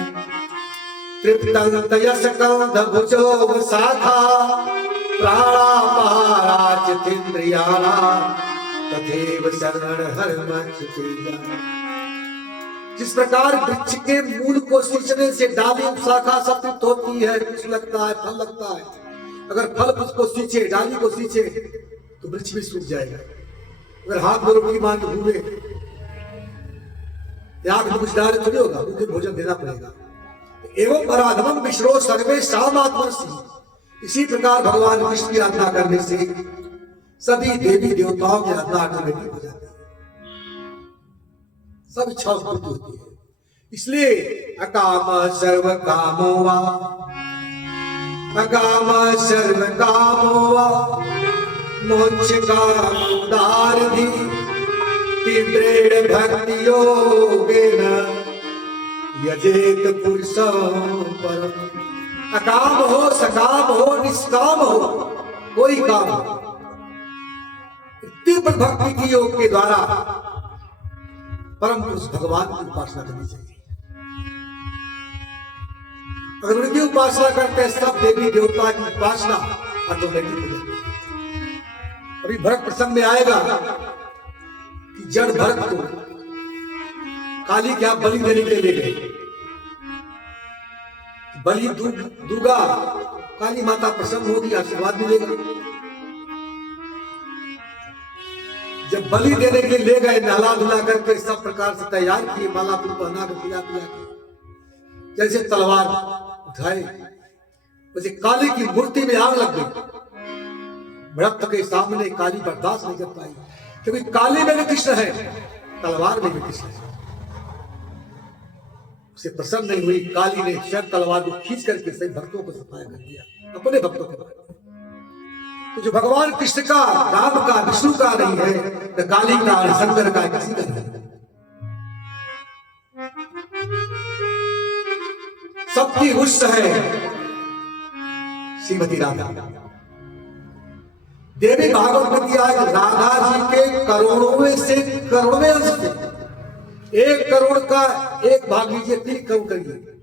तृप्तं तयस्कन्धभुजो शाखा प्राणापाराचितेन्द्रियाणां तथैव शरणहरमच्युतेया। जिस प्रकार वृक्ष के मूल को सींचने से डाली शाखा सब तृप्त होती है, पुष्प लगता है, फल लगता है। अगर फल उसको सींचे, डाली को सींचे तो वृक्ष भी सूख जाएगा। अगर हाथ में रोटी मांग के घूमे या कुछ डाले थोड़ी होगा, उसे भोजन देना पड़ेगा। एवं पराधमम विश्रो सर्वे सामात्मसी। इसी प्रकार भगवान कृष्ण की आराधना करने से सभी देवी देवताओं की आराधना ऑटोमेटिक हो जाती है, सब इच्छाओं की पूर्ति होती है। इसलिए अकाम सर्व कामो वा अकाम सर्व कामो वा मोक्ष कामोदारधि तीव्रेण भक्ति योगेन यजेत पुरुषं परम। अकाम हो, सकाम हो, निष्काम हो, कोई काम हो, तीव्र भक्ति की योग के द्वारा परम पुरुष भगवान की उपासना करनी चाहिए। अगर उनकी उपासना करते हैं सब देवी देवता की उपासना ऑटोमेटिक हो जाती है। अभी भरत प्रसंग में आएगा कि जड़ भरत को काली क्या बलि देने के लिए ले गए। बलि दूंगा, काली माता प्रसन्न होगी, आशीर्वाद मिलेगा। जब बलि देने के लिए ले गए, नहला धुला करके सब प्रकार से तैयार किए, माला पुल पहना कर पिला पिला के, जैसे तलवार उठाए वैसे काली की मूर्ति में आग लग गई। भरत के सामने काली बर्दाश्त नहीं कर पाई, क्योंकि काली में भी कृष्ण है, तलवार में भी कृष्ण है। उसे प्रसन्न नहीं हुई। काली ने स्वयं तलवार को खींच करके सभी भक्तों को सफाया कर दिया, अपने भक्तों के बारे में। तो जो भगवान कृष्ण का, राम का, विष्णु का नहीं है, न काली का, न शंकर का, किसी का नहीं है। सबकी उच्च है श्रीमती राधा। देवी भागवत में दिया है राधा जी के करोड़ों से करोड़वें अंश से 1 करोड़ का 1 भाग लीजिए, 3 करोड़ करिए,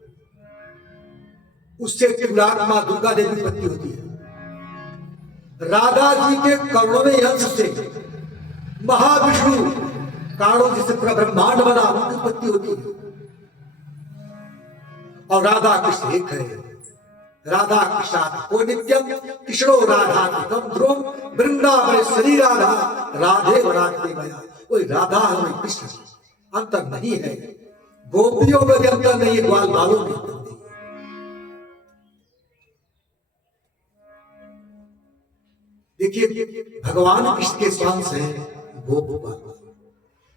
उससे त्रिपुरात्मा दुर्गा देवी उत्पत्ति होती है। राधा जी के करोड़वें अंश से महाविष्णु कारणों जिससे पूरा ब्रह्मांड बना, उनकी उत्पत्ति होती है। और राधा कृष्ण एक है। राधा कृष्ण को नित्यम कृष्णो राधा कृतम ध्रुवम वृंदावन श्री राधा राधे वराधे भया। कोई राधा है, कोई कृष्ण, अंतर नहीं है। गोपियों में भी अंतर नहीं है, ग्वाल बालों में अंतर नहीं है। देखिए भगवान कृष्ण के स्वांश है गोप बाल।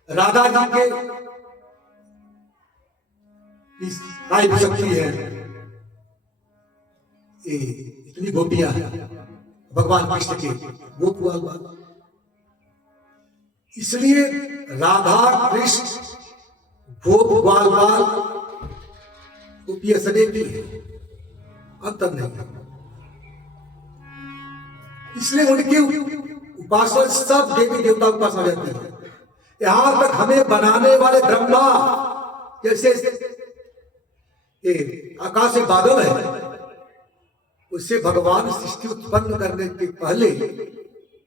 राधा जी के काय भी शक्ति है, इतनी गोपियां हैं भगवान कृष्ण के गोप बाल। इसलिए राधा कृष्ण गोप बाल गोपियां सने की है, अंतर नहीं है। इसलिए उनकी उपासना सब देवी देवता की उपासना जाती है। यहां तक हमें बनाने वाले ब्रह्मा जैसे आकाश से बादल है, उससे भगवान सृष्टि उत्पन्न करने के पहले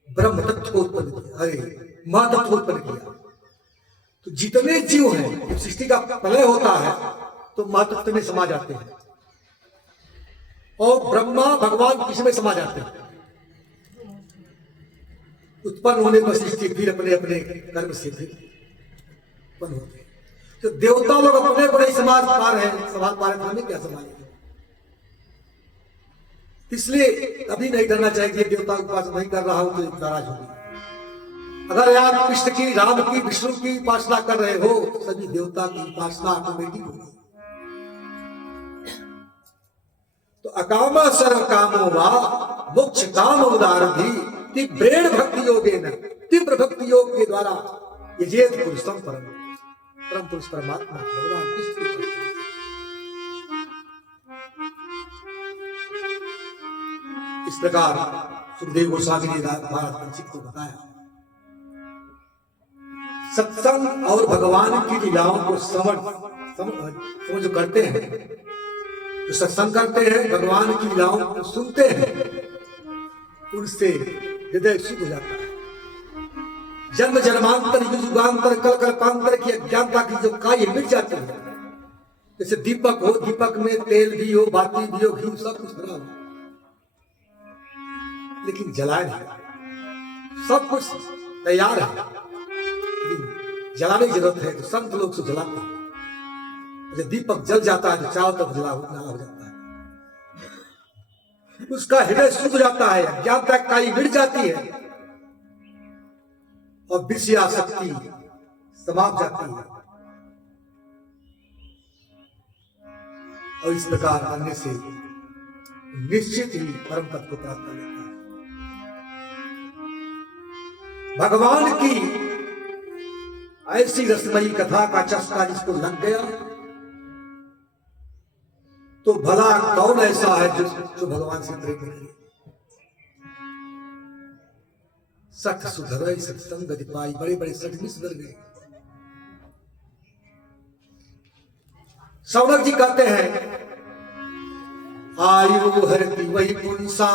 ब्रह्म तत्व को उत्पन्न किया, अरे मां तत्व उत्पन्न किया। तो जितने जीव हैं, जब सृष्टि का प्रलय होता है तो मां तत्व में समा जाते हैं और ब्रह्मा भगवान कृष्ण में समा जाते हैं। उत्पन्न होने पर सृष्टि फिर अपने अपने कर्म से फिर उत्पन्न होते हैं। तो देवता लोग अपने को नहीं समाज पा रहे हैं, समाज पा रहे हैं, हमें क्या समाजेंगे? इसलिए कभी नहीं करना चाहिए कि देवता की उपासना नहीं कर रहा हूं तो नाराज होगी। अगर आप कृष्ण की, राम की, विष्णु की उपासना कर रहे हो, सभी देवता की उपासना ऑटोमेटिक होगी। तो अकाम सर्व कामो वा मोक्ष काम उदारधि तीव्रेण भक्ति योगेन, तीव्र भक्ति योग के द्वारा यजेत पुरुषम परम। परम पुरुष परमात्मा भगवान कृष्ण की उपासना। इस प्रकार सुखदेव गोस्वामी ने महाराज परीक्षित को बताया। सत्संग और भगवान की लीलाओं को समझ जो करते हैं, जो सत्संग करते हैं, भगवान की लीलाओं को सुनते हैं, उनसे हृदय शुद्ध हो जाता है। जन्म जन्मांतर युगांतर कल कल्पांतर की अज्ञानता की जो काई मिट जाती है। जैसे दीपक हो, दीपक में तेल भी हो, बाती भी हो, घी सब कुछ भरा हो, लेकिन जलाए नहीं। सब कुछ तैयार है, लेकिन जलाने की जरूरत है। तो संत लोग से जलाते हैं। जब दीपक जल जाता है तो चारों तरफ जला हो जाता है, उसका हृदय शुद्ध हो जाता है, अज्ञानता की काई मिट जाती है और विषयासक्ति समाप्त जाती है। और इस प्रकार करने से निश्चित ही परम पद को प्राप्त कर लेता है। भगवान की ऐसी रसमयी कथा का चस्का जिसको लग गया, तो भला कौन ऐसा है जो भगवान से प्रेम करे। सठ सुधर सत्संग पाई, बड़े बड़े सठ भी सुधर गए। सौनक जी कहते हैं, आयु हरति वही पुंसा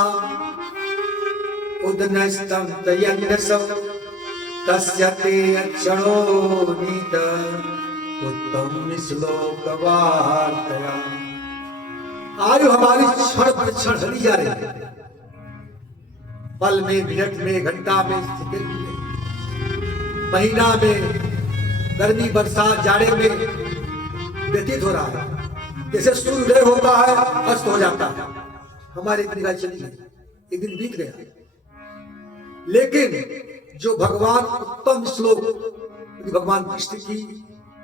उदनस्तम तयन्नसव तस्य ते अक्षणो नीत उत्तम श्लोक वार्तया। आयु हमारी क्षण पर क्षण चली जा रही है, पल में, मिनट में, घंटा में, सेकंड में, महीना में, गर्मी बरसात जाड़े में व्यतीत हो रहा है। जैसे सूर्योदय होता है, अस्त हो जाता है, हमारी इतनी रात चली गई, एक दिन बीत गया। लेकिन जो भगवान उत्तम श्लोक, भगवान कृष्ण की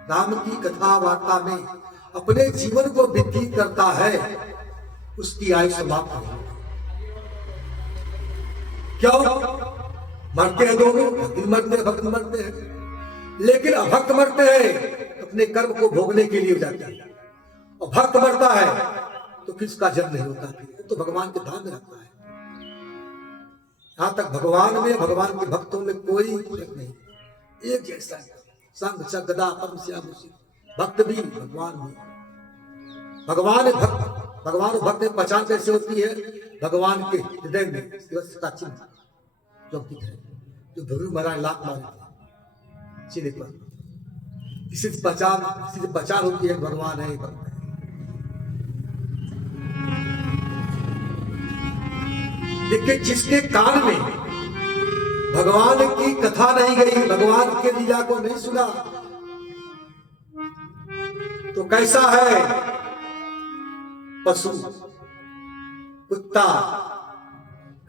नाम की कथा वार्ता में अपने जीवन को व्यतीत करता है, उसकी आयु समाप्त नहीं। क्यों? मरते हैं दोनों, भक्त मरते हैं, भक्त मरते हैं, लेकिन अभक्त मरते हैं अपने कर्म को भोगने के लिए जाते हैं, और भक्त मरता है तो किसका जन्म नहीं होता, तो भगवान के धाम में रहता है। यहां तक भगवान में, भगवान के भक्तों में कोई फर्क नहीं, एक जैसा है। संग गदा परम श्याम, भक्त भी भगवान भी। भगवान भक्त, भगवान और भक्त में पहचान कैसे होती है? भगवान के हृदय में का चिन्ह जो अंकित है, जो ध्रुव महाराज लात मारे चिन्ह पर, इसी से पहचान होती है भगवान है, भक्त है। लेकिन जिसके कान में भगवान की कथा नहीं गई, भगवान के लीला को नहीं सुना, तो कैसा है? पशु, कुत्ता,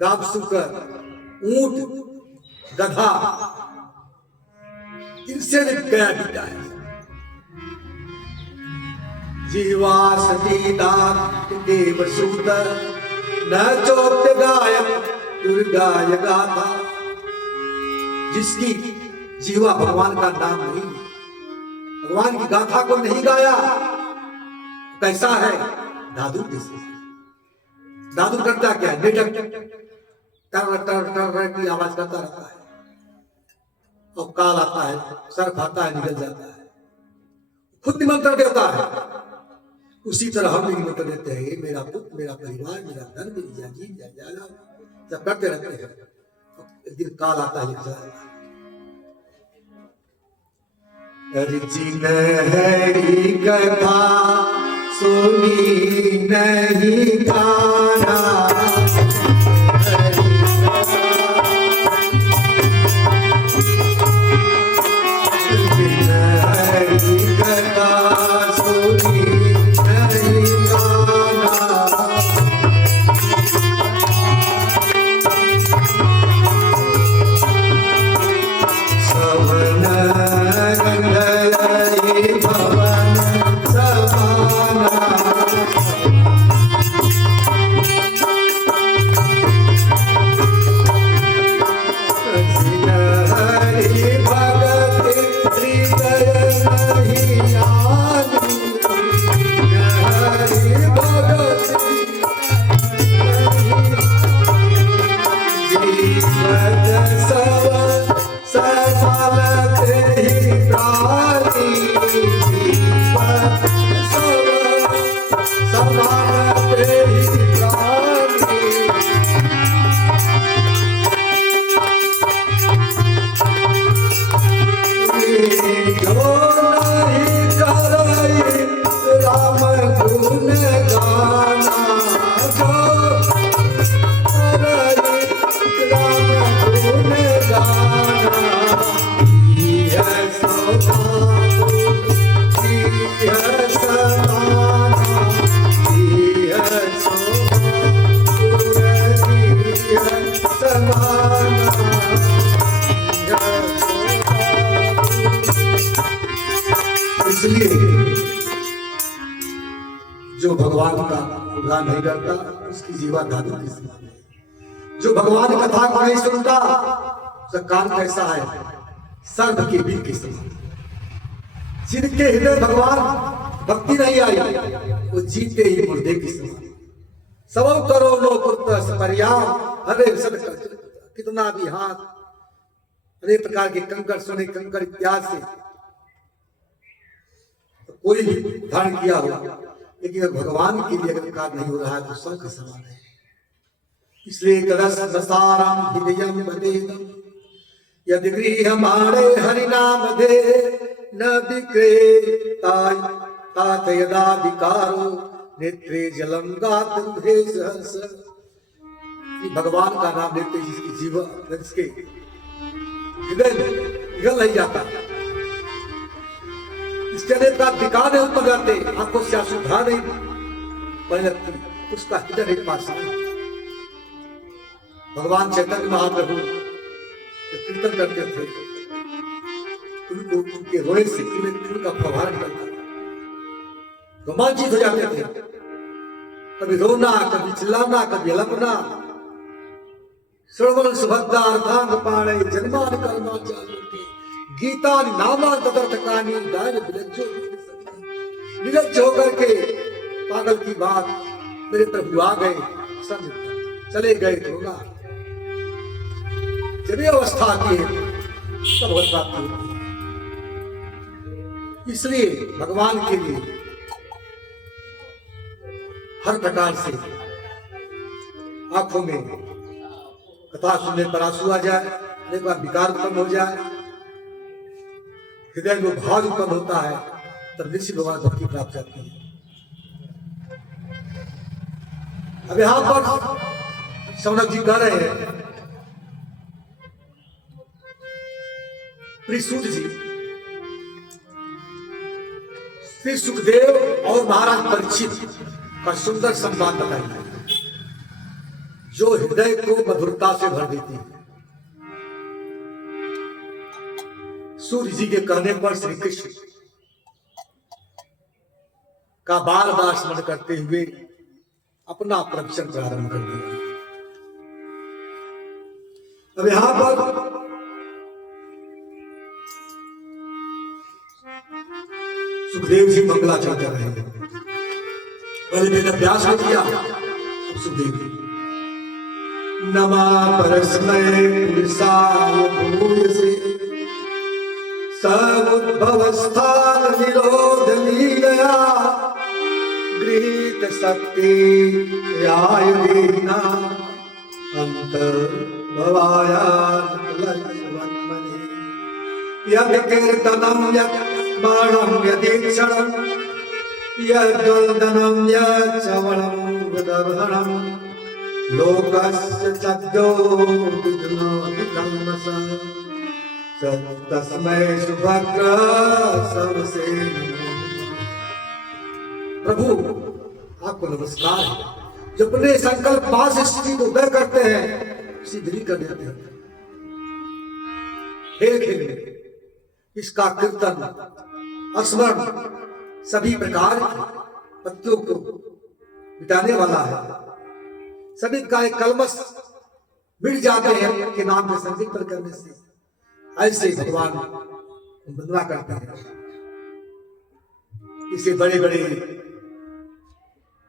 गाय, सुकर, ऊंट, गधा, इनसे भी गया बीता है। जीवा सतीदात देवसूत न चोप्य गाय दुर्गाय गाथा। जिसकी जीवा भगवान का नाम नहीं, भगवान की गाथा को नहीं गाया, कैसा है? दादू जैसे। दादू करता क्या है? टर टर टर की आवाज करता रहता है, और काल आता है, सर्प आता है, निकल जाता है, खुद निमंत्रण देता है। उसी तरह हम भी निमंत्रण देते हैं, मेरा पुत्र, मेरा परिवार, मेरा धन, मेरी जागीर, जायदाद, सब करते रहते हैं। एक दिन काल आता है, अर्जिन हरि कथा सुनी नहीं काना, अर्जिन हरि कथा सुनी नहीं काना। सवन रंगई भवन समाना, नहीं डरता उसकी जीवा धातु के समान है। जो भगवान कथा को नहीं सुनता उसका कान कैसा है, सर्प के बीज के समान। जिनके हृदय भगवान भक्ति नहीं आई वो जीते ही मुर्दे के समान। सब करो लोक पर्याम, हरे सब कितना भी हाथ अनेक प्रकार के कंकड़ सोने कंकड़ इत्यादि से तो कोई भी धारण किया हो, लेकिन भगवान के लिए अगर कार्य नहीं हो रहा है तो सब के समान है। इसलिए रस रसारम हृदयम वदेदम यदि गृहमाणे हरिनाम दे न विक्रेताय तात यदा विकारो नेत्रे जलम गाते सहर्ष। भगवान का नाम लेते जिसकी जीवन जिसके हृदय निगल नहीं जाता, इसके अनेक का विकार नहीं उत्पन्न करते, आंखों से आंसू धार नहीं बन लगती, उसका हृदय नहीं पास। भगवान चैतन्य महाप्रभु जो कीर्तन करते थे उनको उनके रोए से पूरे खून का प्रभाव निकलता, रोमांचित हो जाते थे। कभी रोना, कभी चिल्लाना, कभी अलपना। श्रवण सुभद्रा अर्धांग पाणे जन्मान कर्मा चालुके गीता नामा तदर्थकानी गायन विलज्ज होकर के पागल की बात मेरे प्रभु आ गए, समझ चले गए तो होगा। जब ये अवस्था आती है तब प्राप्ति होती है। इसलिए भगवान के लिए हर प्रकार से आंखों में कथा सुनने पर आंसू आ जाए, अनेक बार विकार उत्पन्न हो जाए, हृदय में भाव उत्पन्न होता है, तब निश्चित भगवान भक्ति प्राप्त करती है। अब यहां पर शौनक जी कह रहे हैं, त्रिसूत जी श्री सुखदेव और महाराज परीक्षित का सुंदर संवाद बताइए जो हृदय को मधुरता से भर देती है। सूर्य जी के कहने पर श्री कृष्ण का बार बार स्मरण करते हुए अपना प्रवचन प्रारंभ कर दिया। अब यहां पर सुखदेव जी मंगलाचरण कर रहे हैं। पहले वेद अभ्यास हो किया, अब सुखदेव जी नमा परस्मै पुरुषाय भूयसे समुद्भवस्थान निरोध लीलया गृहीत शक्ति आयुधीना अंतर भवायात्मनि यद कीर्तनम यद बाणम यदीक्षणम यद्वंदनम यच्चवणम यदर्हणम लोकस्य सद्यो विघ्नोति कल्मषः तस्मै सुभद्र सबसे प्रभु आपको नमस्कार है। जो अपने संकल्प पास स्थिति को उदय करते हैं सिद्धि कर देते हैं। खेल खेल में इसका कीर्तन स्मरण सभी प्रकार की पत्तियों को मिटाने वाला है। सभी का कलमश मिट जाते हैं के नाम में संकीर्तन करने से। ऐसे भगवान वंदना करते हैं। इसे बड़े बड़े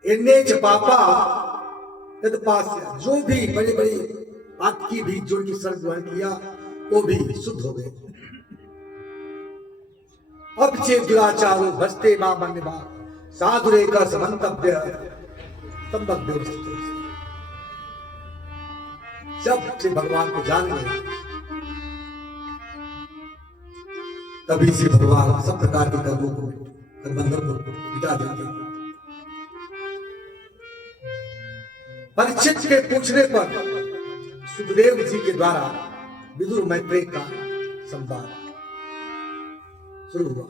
इन्ने पापा जो भी बड़े बड़े आपकी भी जोड़ की शरण ग्रहण किया वो भी शुद्ध हो गए। अब चे दुराचारो भस्ते मां मन्यवा साधुरे का समंतव्य संबद्ध जब से भगवान को जान गए तभी से भगवान सब प्रकार के कर्मों को बंधन को मिटा देते हैं। परीक्षित के पूछने पर सुखदेव जी के द्वारा विदुर मैत्रेय का संवाद शुरू हुआ।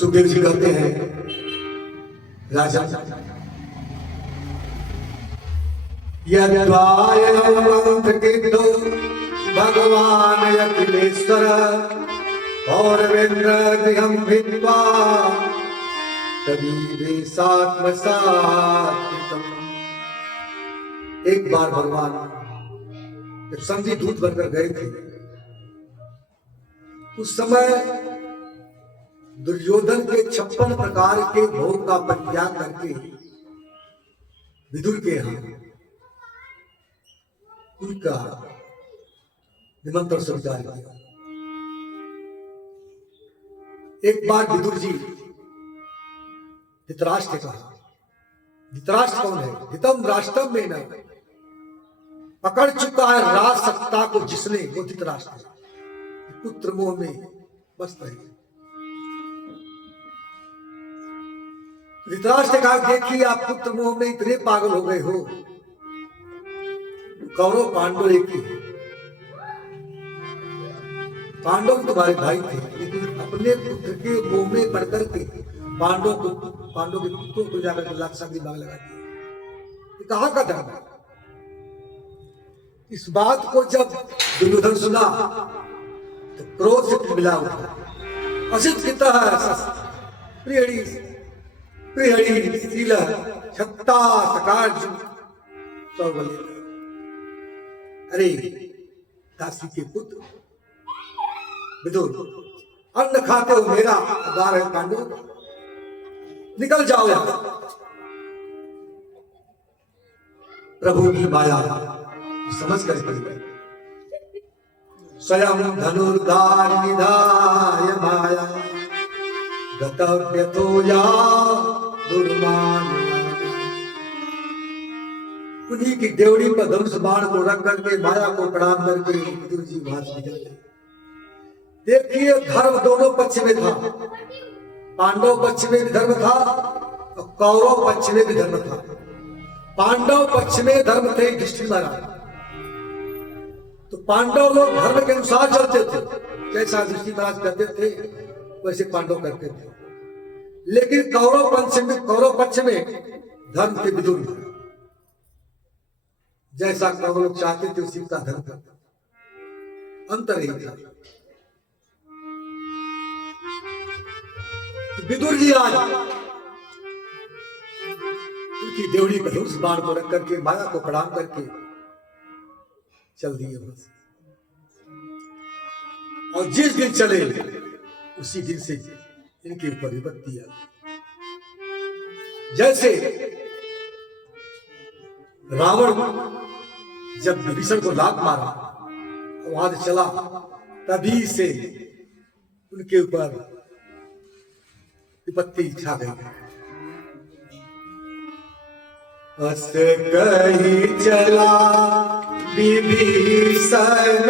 सुखदेव जी कहते हैं राजा यद्वायंतो भगवान अखिलेश्वर और वेन्द्र गृहम भित्वा कबीरे सात्मसात्कृतम। एक बार भगवान जब संधि दूत बनकर गए थे, उस समय दुर्योधन के 56 प्रकार के भोग का परित्याग करके विदुर के यहाँ उनका निमंत्रण स्वीकार किया। एक बार विदुर जी धृतराष्ट्र ने कहा, धृतराष्ट्र कौन है? हितम राष्ट्रम में न पकड़ चुका है राज सत्ता को जिसने, वो धृतराष्ट्र है। पुत्र मोह में मस्त है। धृतराष्ट्र ने कहा, देखिए आप पुत्र मोह में इतने पागल हो गए हो, कौरव पांडव एक ही है। पांडव तुम्हारे भाई थे, लेकिन अपने पुत्र के मोह में पड़ करके पांडव के पुत्रों को जाकर लाक्षागृह की बाग लगा दिया। ये कहाँ का धर्म है? इस बात को जब दुर्योधन सुना तो क्रोध से मिला उठा। असित पिता प्रियड़ी प्रियड़ी शील छत्ता सकार्जुन सौबल्य। अरे दासी के पुत्र विदुर, अन्न खाते हो मेरा, बार है पांडव, निकल जाओ यहां। प्रभु की माया समझ कर स्वयं धनुर्धार निधाय माया गतव्यतो या दुर्मान। उन्हीं की देवड़ी पर धनुष बाण को रख करके माया को प्रणाम करके विदुर जी वहां से निकल गए। देखिए धर्म दोनों पक्ष में था, पांडव पक्ष में भी धर्म था और कौरव पक्ष में भी धर्म था। पांडव पक्ष में धर्म थे युधिष्ठिर महाराज, तो पांडव लोग धर्म के अनुसार चलते थे, जैसा युधिष्ठिर महाराज करते थे वैसे पांडव करते थे। लेकिन कौरव पक्ष में धर्म के विदुर थे, जैसा कौरव लोग चाहते थे उसी का धर्म करते, अंतर ही था। विदुर जी आज उनकी देवड़ी पर धनुष बाण को रख करके माया को प्रणाम करके चल दिए बस। और जिस दिन चले उसी दिन से इनके ऊपर विपत्ति आ गई। जैसे रावण जब विभीषण को लात मारा वहां से चला, तभी से उनके ऊपर विपत्ति छा गई। हस कही चला विभीषण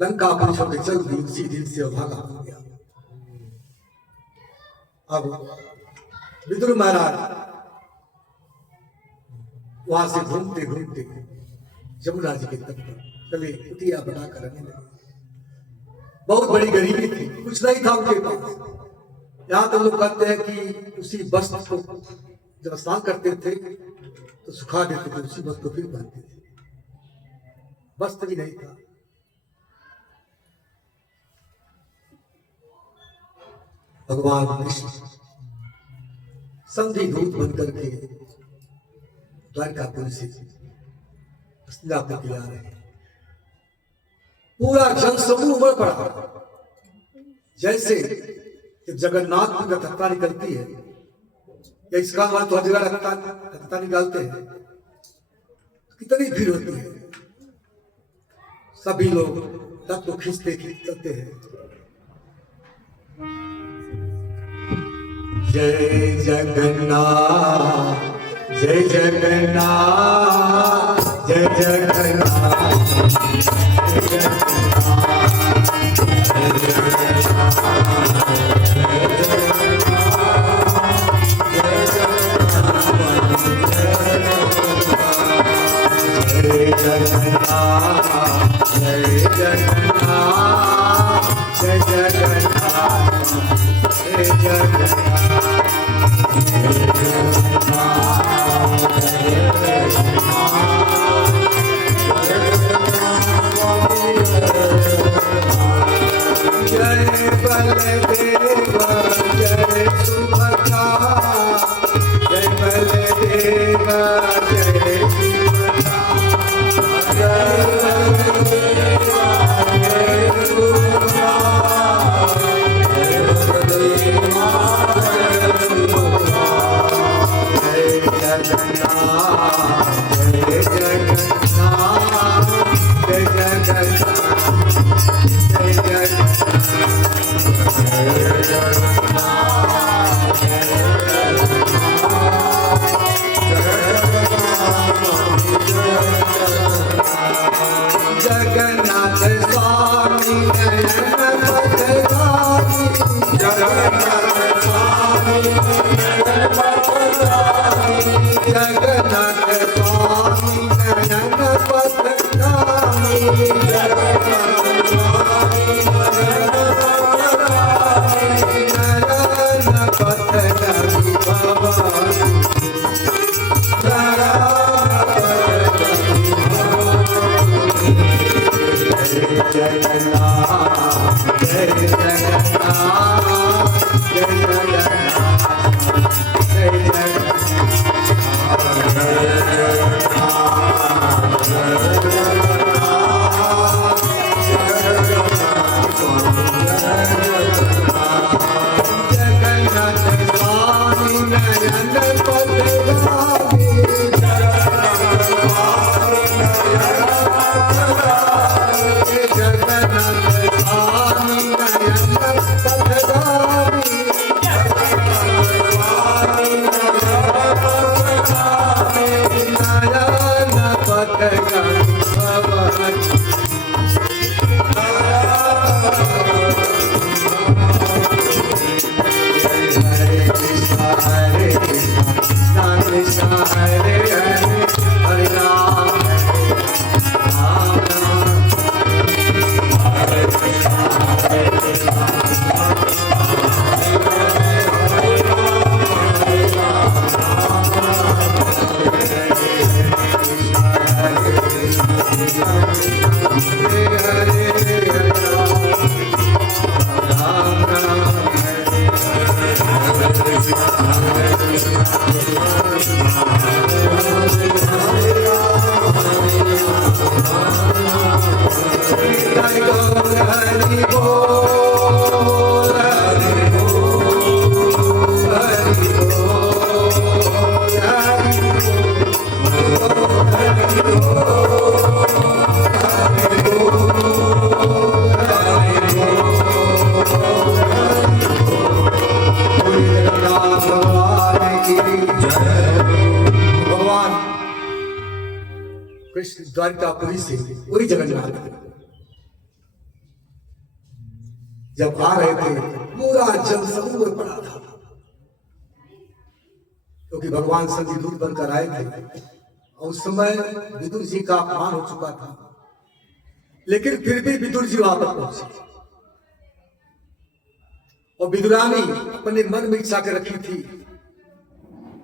लंका को छोड़ के चल दी, उसी दिन से भागा हो गया। अब विदुर महाराज वहां से घूमते घूमते जमुना जी के तट पर चले, कुटिया बनाकर रहने लगे। बहुत बड़ी गरीबी थी, कुछ नहीं था उनके पास। यहाँ तो लोग कहते हैं कि उसी वस्त्र को जब स्नान करते थे तो सुखा देते थे, उसी वस्त्र को फिर पहनते थे। वस्त्र भी नहीं था। भगवान कृष्ण संधि दूत बनकर के द्वारकापुरी से हस्तिनापुर की आ रहे हैं। पूरा जन समूह उमड़ पड़ा। जैसे जब जगन्नाथ की रथयात्रा निकलती है या इसका वाले तो हर जगह रथयात्रा निकालते हैं, तो कितनी भीड़ होती है। सभी लोग रथ को खींचते हैं। जय जगन्नाथ, जय जगन्नाथ, जय जगन्नाथ, जय द्वारिकापुरी से पूरी जगन्नाथ जब आ रहे थे पूरा जन समूह पड़ा था, क्योंकि भगवान संधिदूत बनकर आए थे और उस समय विदुर जी का अपमान हो चुका था, लेकिन फिर भी विदुर जी वहां पर पहुंचे और विदुरानी अपने मन में इच्छा कर रखी थी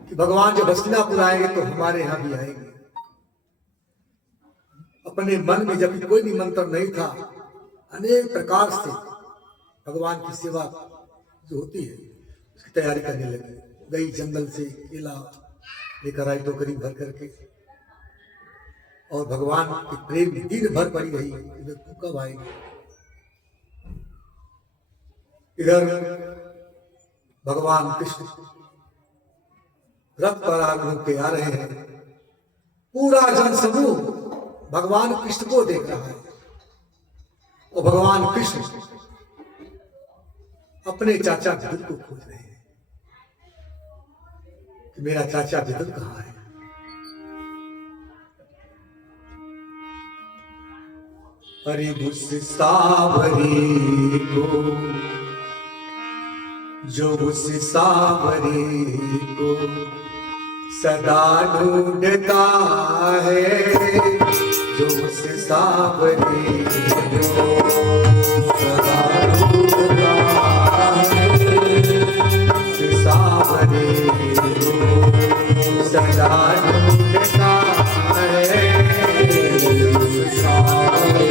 कि भगवान जब हस्तिनापुर आएंगे तो हमारे यहां भी आएंगे। अपने मन में जब कोई निमंत्रण नहीं था, अनेक प्रकार से भगवान की सेवा जो होती है उसकी तैयारी करने लगी। गई जंगल से केला लेकर आई टोकरी भर करके और भगवान की प्रेम दिन भर पड़ी रही। इधर तू कब आएगी? इधर भगवान कृष्ण रथ पर आरोहण के आ रहे हैं। पूरा जन समूह भगवान कृष्ण को देख रहा है और भगवान कृष्ण अपने चाचा विदुर को खोज रहे हैं कि मेरा चाचा विदुर कहाँ है। अरे उस सावरी को जो उस सावरी को सदा ढूंढता है, जो उस सावरी को सदा ढूंढता है, उस सावरी को सदा ढूंढता है, उस सावरी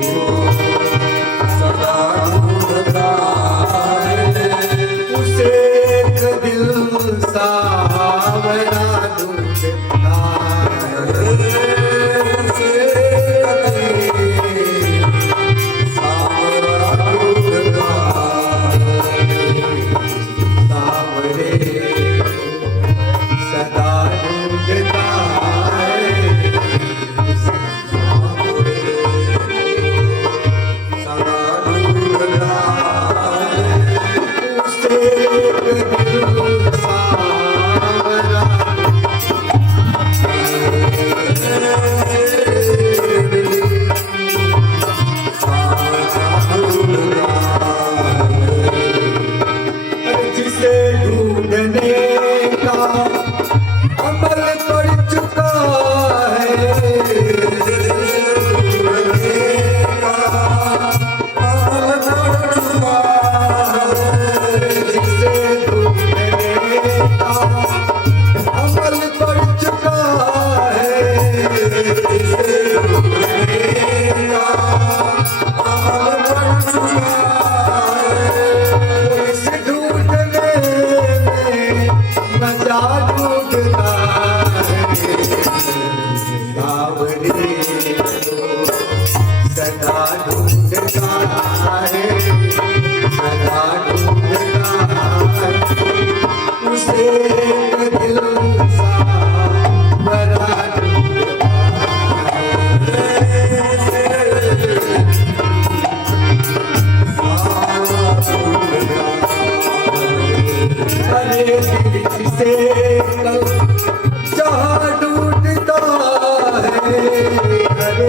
को सदा ढूंढता है, उसे एक दिल सावरा ढूंढता है, उसे एक दिल सावरा ढूंढता है, सावरे सदा ढूंढता है, सावरे सदा ढूंढता है, उसे एक दिल सावरा जिसे ढूंढने का अमल पड़ चुका है, ढूंढने का अमल पड़ चुका है, जिसे ढूंढने का अमल पड़ चुका है, जिसे ढूंढने का अमल पड़ चुका है, इस ढूंढने में मजा ढूंढता है, सावरे को सदा ढूंढता है, सदा ढूंढता है, उसे एक दिल सावरा ढूंढता है, उसे अरे दिल जिसे कल जहाँ ढूंढता है, अरे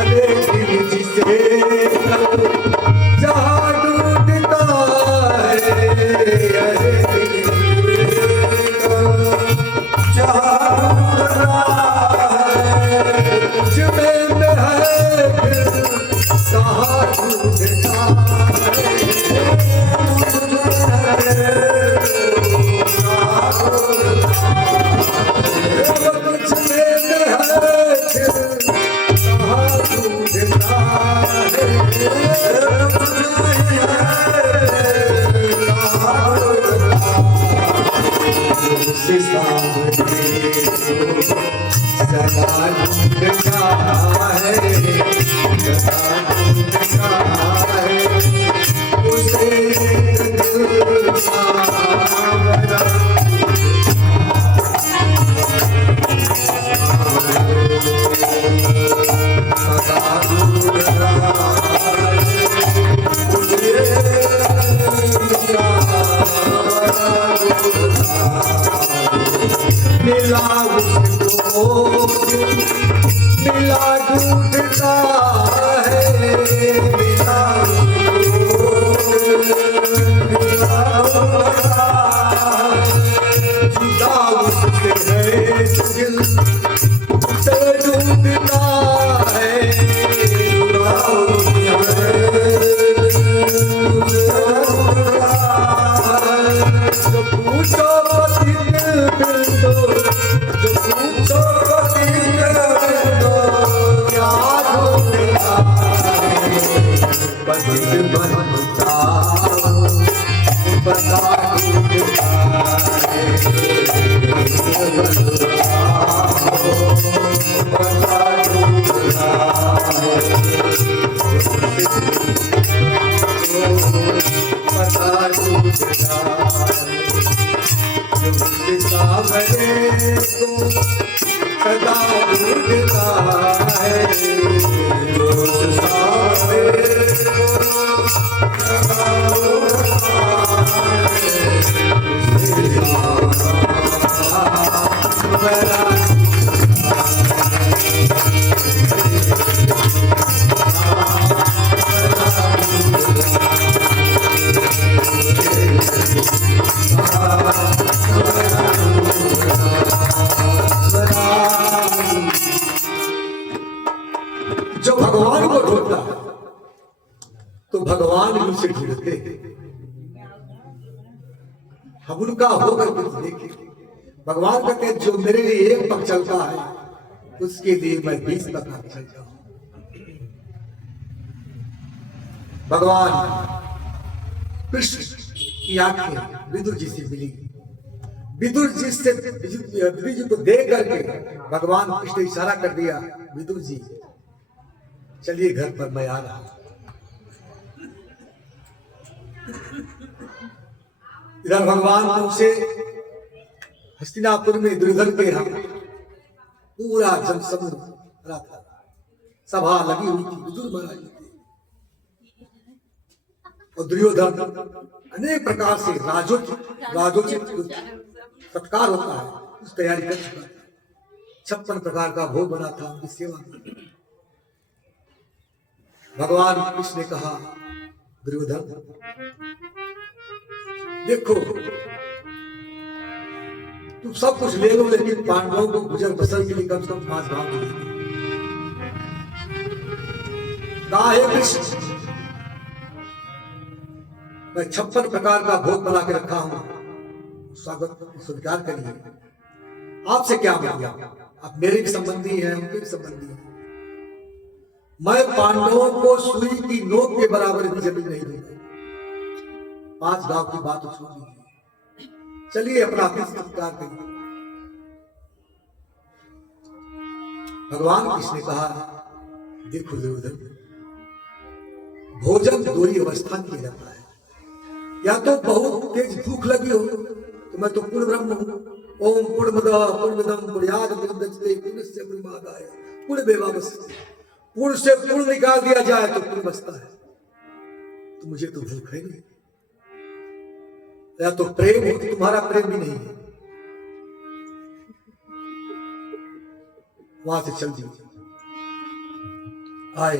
अरे दिल जिसे कल जहाँ ढूंढता है, अरे दिल जहाँ ढूंढता है, मुझ में है फिर कहाँ ढूंढता है, मुझ में है कहाँ ढूंढता है, मुझ में है फिर कहाँ ढूंढता है, मुझ में है कहाँ ढूंढता है, उसे सावरे को सदा ढूंढता है, सदा ढूंढता है, उसे एक दिल सावरा सदा ढूंढता है, उसे एक दिल सावरा मिला उसको मिला ढूंढता है, मिला मिला ढूंढता है, जुदा उससे है दिल उसे ढूंढता है, जुदा उससे ढूंढता है, जो पूछो पति मिल दो, जो पूछो पति मिल दो, क्या ढूंढता है, पति बनता बता हरे को सदा ढूंढता है, दोष सारे को सदा ढूंढता है। जो भगवान को ढूंढता तो भगवान भी उसे ढूंढते। हम उनका होकर कुछ देखें। भगवान कहते हैं जो मेरे लिए एक पग चलता है उसके लिए मैं 20 पग चलता हूं। भगवान कृष्ण की आंखें विदुर जी से मिली। विदुर जी को देख करके भगवान कृष्ण ने इशारा कर दिया, विदुर जी चलिए घर पर, मैं आ रहा हूं। इधर भगवान उनसे हस्तिनापुर में दुर्योधन के यहाँ पूरा जनसमूह भरा था, सभा लगी हुई थी, विदुर महाराज थे और दुर्योधन अनेक प्रकार से राजोचित सत्कार होता है उस तैयारी कर चुका था। 56 प्रकार का भोग बना था उनकी सेवा में। भगवान कृष्ण ने कहा, दुर्योधन देखो तुम सब कुछ ले लो, लेकिन पांडवों को गुजर बसर के लिए कम से कम 5 भाग दे। कहा हे कृष्ण, मैं 56 प्रकार का भोग बना के रखा हूं, स्वागत स्वीकार करिए। आपसे क्या मतलब, आप मेरे भी संबंधी हैं, उनके भी संबंधी हैं। मैं पांडवों को सुई की नोक के बराबर भी जमीन नहीं दूंगा। 5 गांव की बात छोड़ दीजिए, चलिए अपना सत्कार करिए। भगवान कृष्ण ने कहा, देखो दुर्योधन, भोजन 2 ही अवस्था में किया जाता है। या तो बहुत तेज भूख लगी हो तो मैं तो पूर्ण ब्रह्म हूं, ओम पूर्णमदः पूर्णमिदं पूर्णात् पूर्णमुदच्यते पूर्णस्य पूर्णमादाय पूर्णमेवावशिष्यते। पूर्ण से पूर्ण निकाल दिया जाए तो पूर्ण बचता है। तो मुझे तो भूख है नहीं, या तो प्रेम हो तो तुम्हारा प्रेम भी नहीं है। वहां से चल दिए आए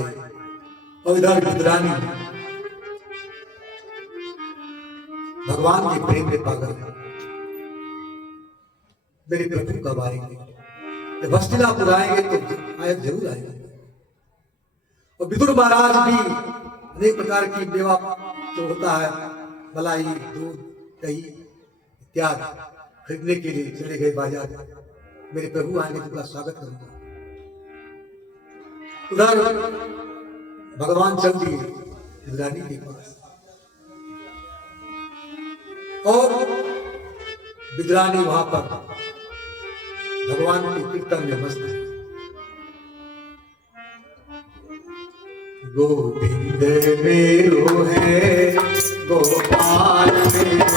और इधर विद्रानी भगवान के प्रेम में पागल है। मेरे प्रभु कब आएंगे, जब हस्तिनापुर आएंगे तो आयत जरूर आएंगे। और विदुर महाराज भी अनेक प्रकार की मेवा जो होता है, मलाई, दूध, दही इत्यादि खरीदने के लिए चले गए बाजार। मेरे प्रभु आएंगे तो उनका स्वागत करूंगा। उधर भगवान चल दिए विद्रानी के पास और विद्रानी वहां पर भगवान के कीर्तन में मस्त है। गोविंद मेरो है गोपाल मेरो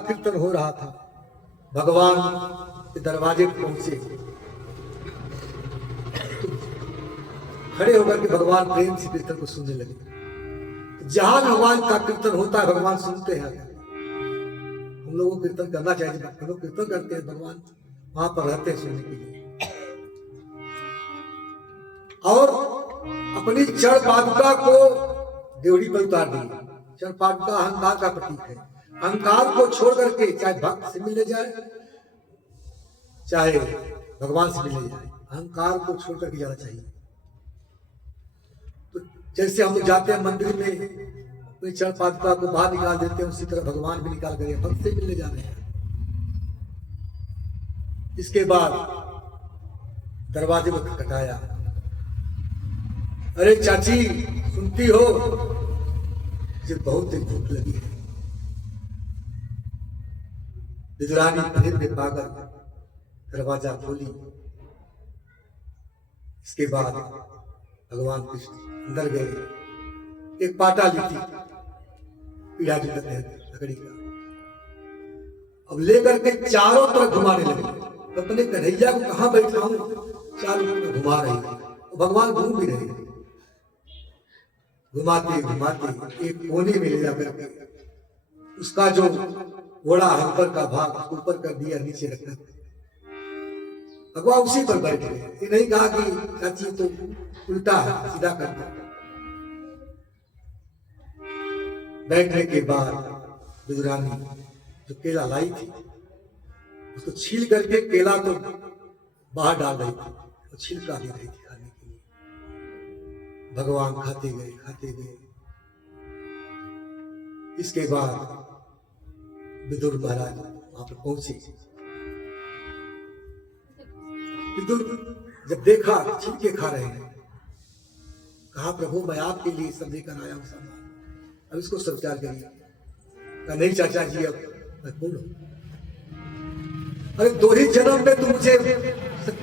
कीर्तन हो रहा था। भगवान के दरवाजे पहुंचे, खड़े होकर के भगवान प्रेम से कीर्तन को सुनने लगे। तो जहां भगवान का कीर्तन होता है भगवान सुनते हैं। हम लोगों को कीर्तन करना चाहिए, हम लोग कीर्तन करते हैं, भगवान वहां पर रहते हैं सुनने के लिए। और अपनी चढ़ पादुका को देवड़ी पर उतार दी। चढ़ पादुका अहंकार का प्रतीक है। अहंकार को छोड़ करके चाहे भक्त से मिलने जाए चाहे भगवान से मिलने जाए, अहंकार को छोड़ करके जाना चाहिए। तो जैसे हम लोग जाते हैं मंदिर में, अपनी चढ़ पादुका को बाहर निकाल देते हैं, उसी तरह भगवान भी निकाल कर भक्त से मिलने जा रहे हैं। इसके बाद दरवाजे को खटखटाया। अरे चाची सुनती हो, मुझे बहुत ही भूख लगी है। विदुरानी फिर में पाकर दरवाजा खोली। इसके बाद भगवान कृष्ण अंदर गए। एक पाटा ली थी, पीढ़ा जो कहते हैं लकड़ी का, अब लेकर के चारों तरफ घुमाने लगे। अपने कन्हैया को कहां बैठाऊं, चारों तरफ घुमा रही है। भगवान घूम भी रहे, घुमाते घुमाते एक कोने में ले जाकर के उसका जो घोड़ा है ऊपर का भाग ऊपर कर दिया, नीचे रखा। भगवान उसी पर बैठ गए। ये नहीं कहा कि चाची तो उल्टा है, सीधा कर दो। बैठने के बाद विदुरानी जो केला लाई थी उसको छील करके, केला तो बाहर डाल रही थी और छिलका दे रही थी खाने के लिए। भगवान खाते गए खाते गए। इसके बाद विदुर महाराज वहां पर पहुंचे। विदुर जब देखा छिलके खा रहे हैं, कहा प्रभु मैं आपके लिए सब लेकर आया हूं सामान, अब इसको स्वीकार करिए। कहा नहीं चाचा जी, अब मैं पूर्ण हूं। अरे 2 ही जन्म में तो मुझे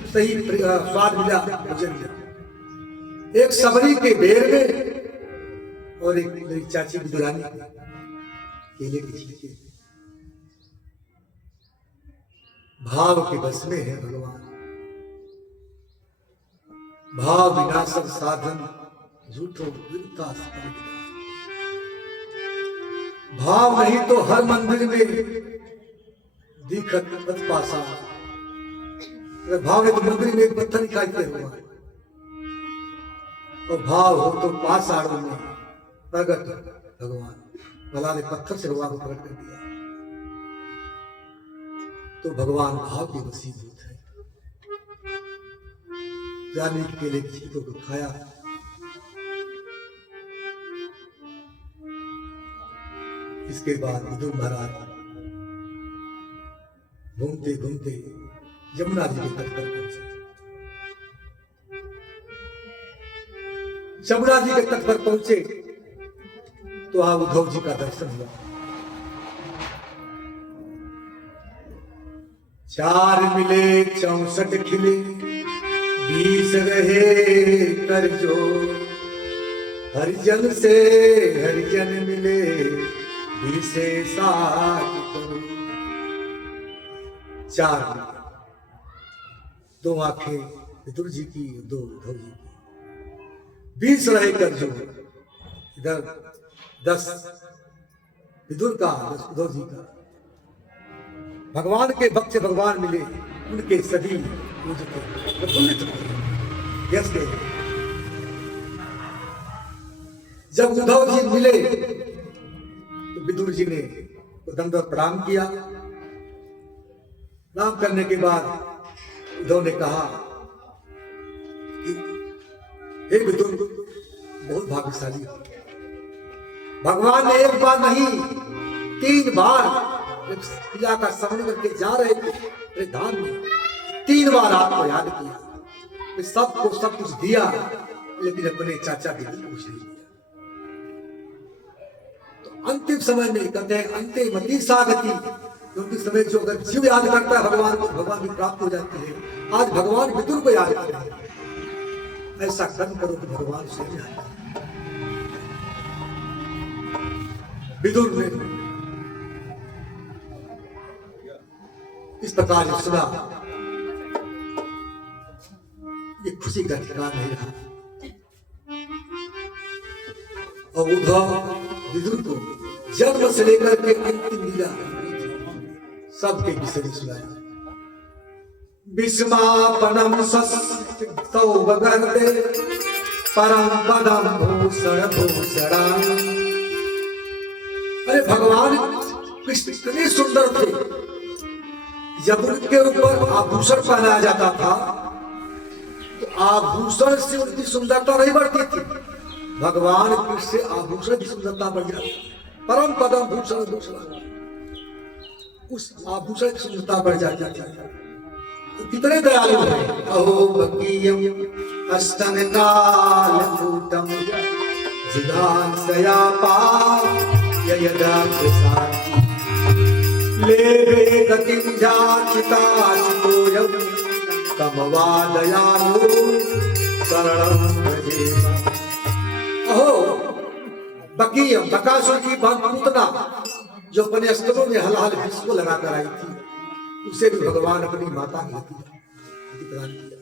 सही स्वाद मिला, भोजन मिला। एक सबरी के बेर में और एक मेरी चाची विदुरानी केले के छिलके। भाव के बस में है भगवान। भाव विनाशक साधन झूठो विरता सकल विनाश। भाव नहीं तो हर मंदिर में दिखत पथ पासा। अगर भाव है तो मंदिर में एक पत्थर दिखाई दे हुआ, और भाव हो तो पाषाणों में प्रगट भगवान। भला ने पत्थर से भगवान को प्रकट कर दिया। तो भगवान भाव के वसीभूत है। जाने के लिए चीतों को खाया। इसके बाद विदुर महाराज घूमते घूमते यमुना जी के तट पर पहुंचे। यमुना जी के तट पर पहुंचे तो वहां उद्धव जी का दर्शन हुआ। 4 मिले 64 खिले, 20 रहे कर जो। हरिजन से हरिजन मिले, 20 साथ करो। 4 2 आंखें विदुर जी की, 2 उद्धव जी की। 20 रहे कर जो। इधर 10 विदुर का, 10 उद्धव जी का। भगवान के भक्त से भगवान मिले, उनके सभी पूजते प्रफुल्लित हुए, यश गए। जब उद्धव जी मिले तो विदुर जी ने दंडवत प्रणाम किया। प्रणाम करने के बाद उद्धव ने कहा कि हे विदुर, बहुत भाग्यशाली हो। भगवान ने एक बार नहीं 3 बार क्रिया का समझ करके जा रहे थे धाम में, 3 बार आपको याद किया। सबको सब कुछ दिया, लेकिन अपने चाचा के लिए कुछ नहीं दिया। तो अंतिम समय में कहते हैं अंते मती सागति, क्योंकि समय जो अगर जीव याद करता है भगवान को, भगवान की प्राप्ति हो जाती है। आज भगवान विदुर को याद कर रहे हैं। ऐसा कर्म करो कि भगवान स्वयं आए। विदुर ने इस प्रकार सुना, ये खुशी का ठिकाना नहीं रहा। और उद्धव विदुर को जन्म से लेकर के अंतिम लीला सबके विषय में सुनाया। विस्मापनम सौभगर्दे परम पदम भूषण भूषणा। अरे भगवान कृष्ण इतने सुंदर थे, जब उनके ऊपर आभूषण पहनाया जाता था तो आभूषण से उनकी सुंदरता नहीं बढ़ती थी, भगवान कृष्ण से आभूषण की सुंदरता बढ़ जाती। परम पदम भूषण भूषण, उस आभूषण की सुंदरता बढ़ जाती थी। तो कितने दयालु हैं। अहो भकीयम अस्तन कालकूटम जिघांसयापा ययदा प्रसादी लेवे गतिं जाचिताचितोऽयं तमवादयालो शरणं व्रजेम। अहो बकीयम, बकासुर की पुतना जो अपने अस्त्रों में हलाल विष को लगाकर आई थी, उसे भी भगवान अपनी माता की हत्या प्रदान किया।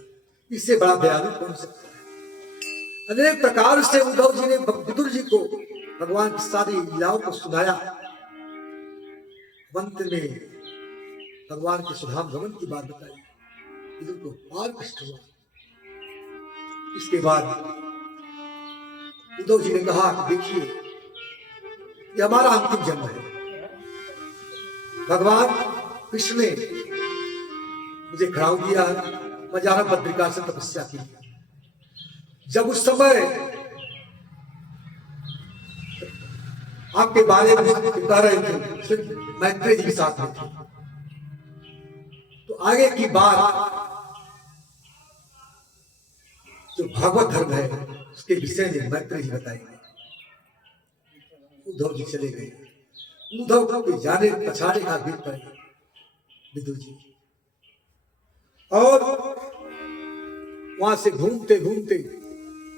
इससे बड़ा दयालु कौन सकता है। अनेक प्रकार से उद्धव जी ने विदुर जी को भगवान की सारी लीलाओं को सुनाया। अंत में भगवान के सुधाम गमन की बात बताई, विदुर को और कष्ट हुआ। इसके बाद उद्धव जी ने कहा कि देखिए, ये हमारा अंतिम जन्म है। भगवान कृष्ण ने मुझे खड़ाऊ दिया, मैं जा रहा बद्रिका से तपस्या की। जब उस समय आपके बारे में बता रहे थे, सिर्फ मैत्रेय जी के साथ में थे, तो आगे की बात जो भागवत धर्म है उसके विषय में मैत्रेय जी बताएंगे। उद्धव जी चले गए। उद्धव के जाने पछाड़े का बिल पर विदुर जी, और वहां से घूमते घूमते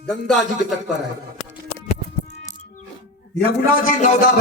गंगा जी के तट पर आए। यमुना जी नौदा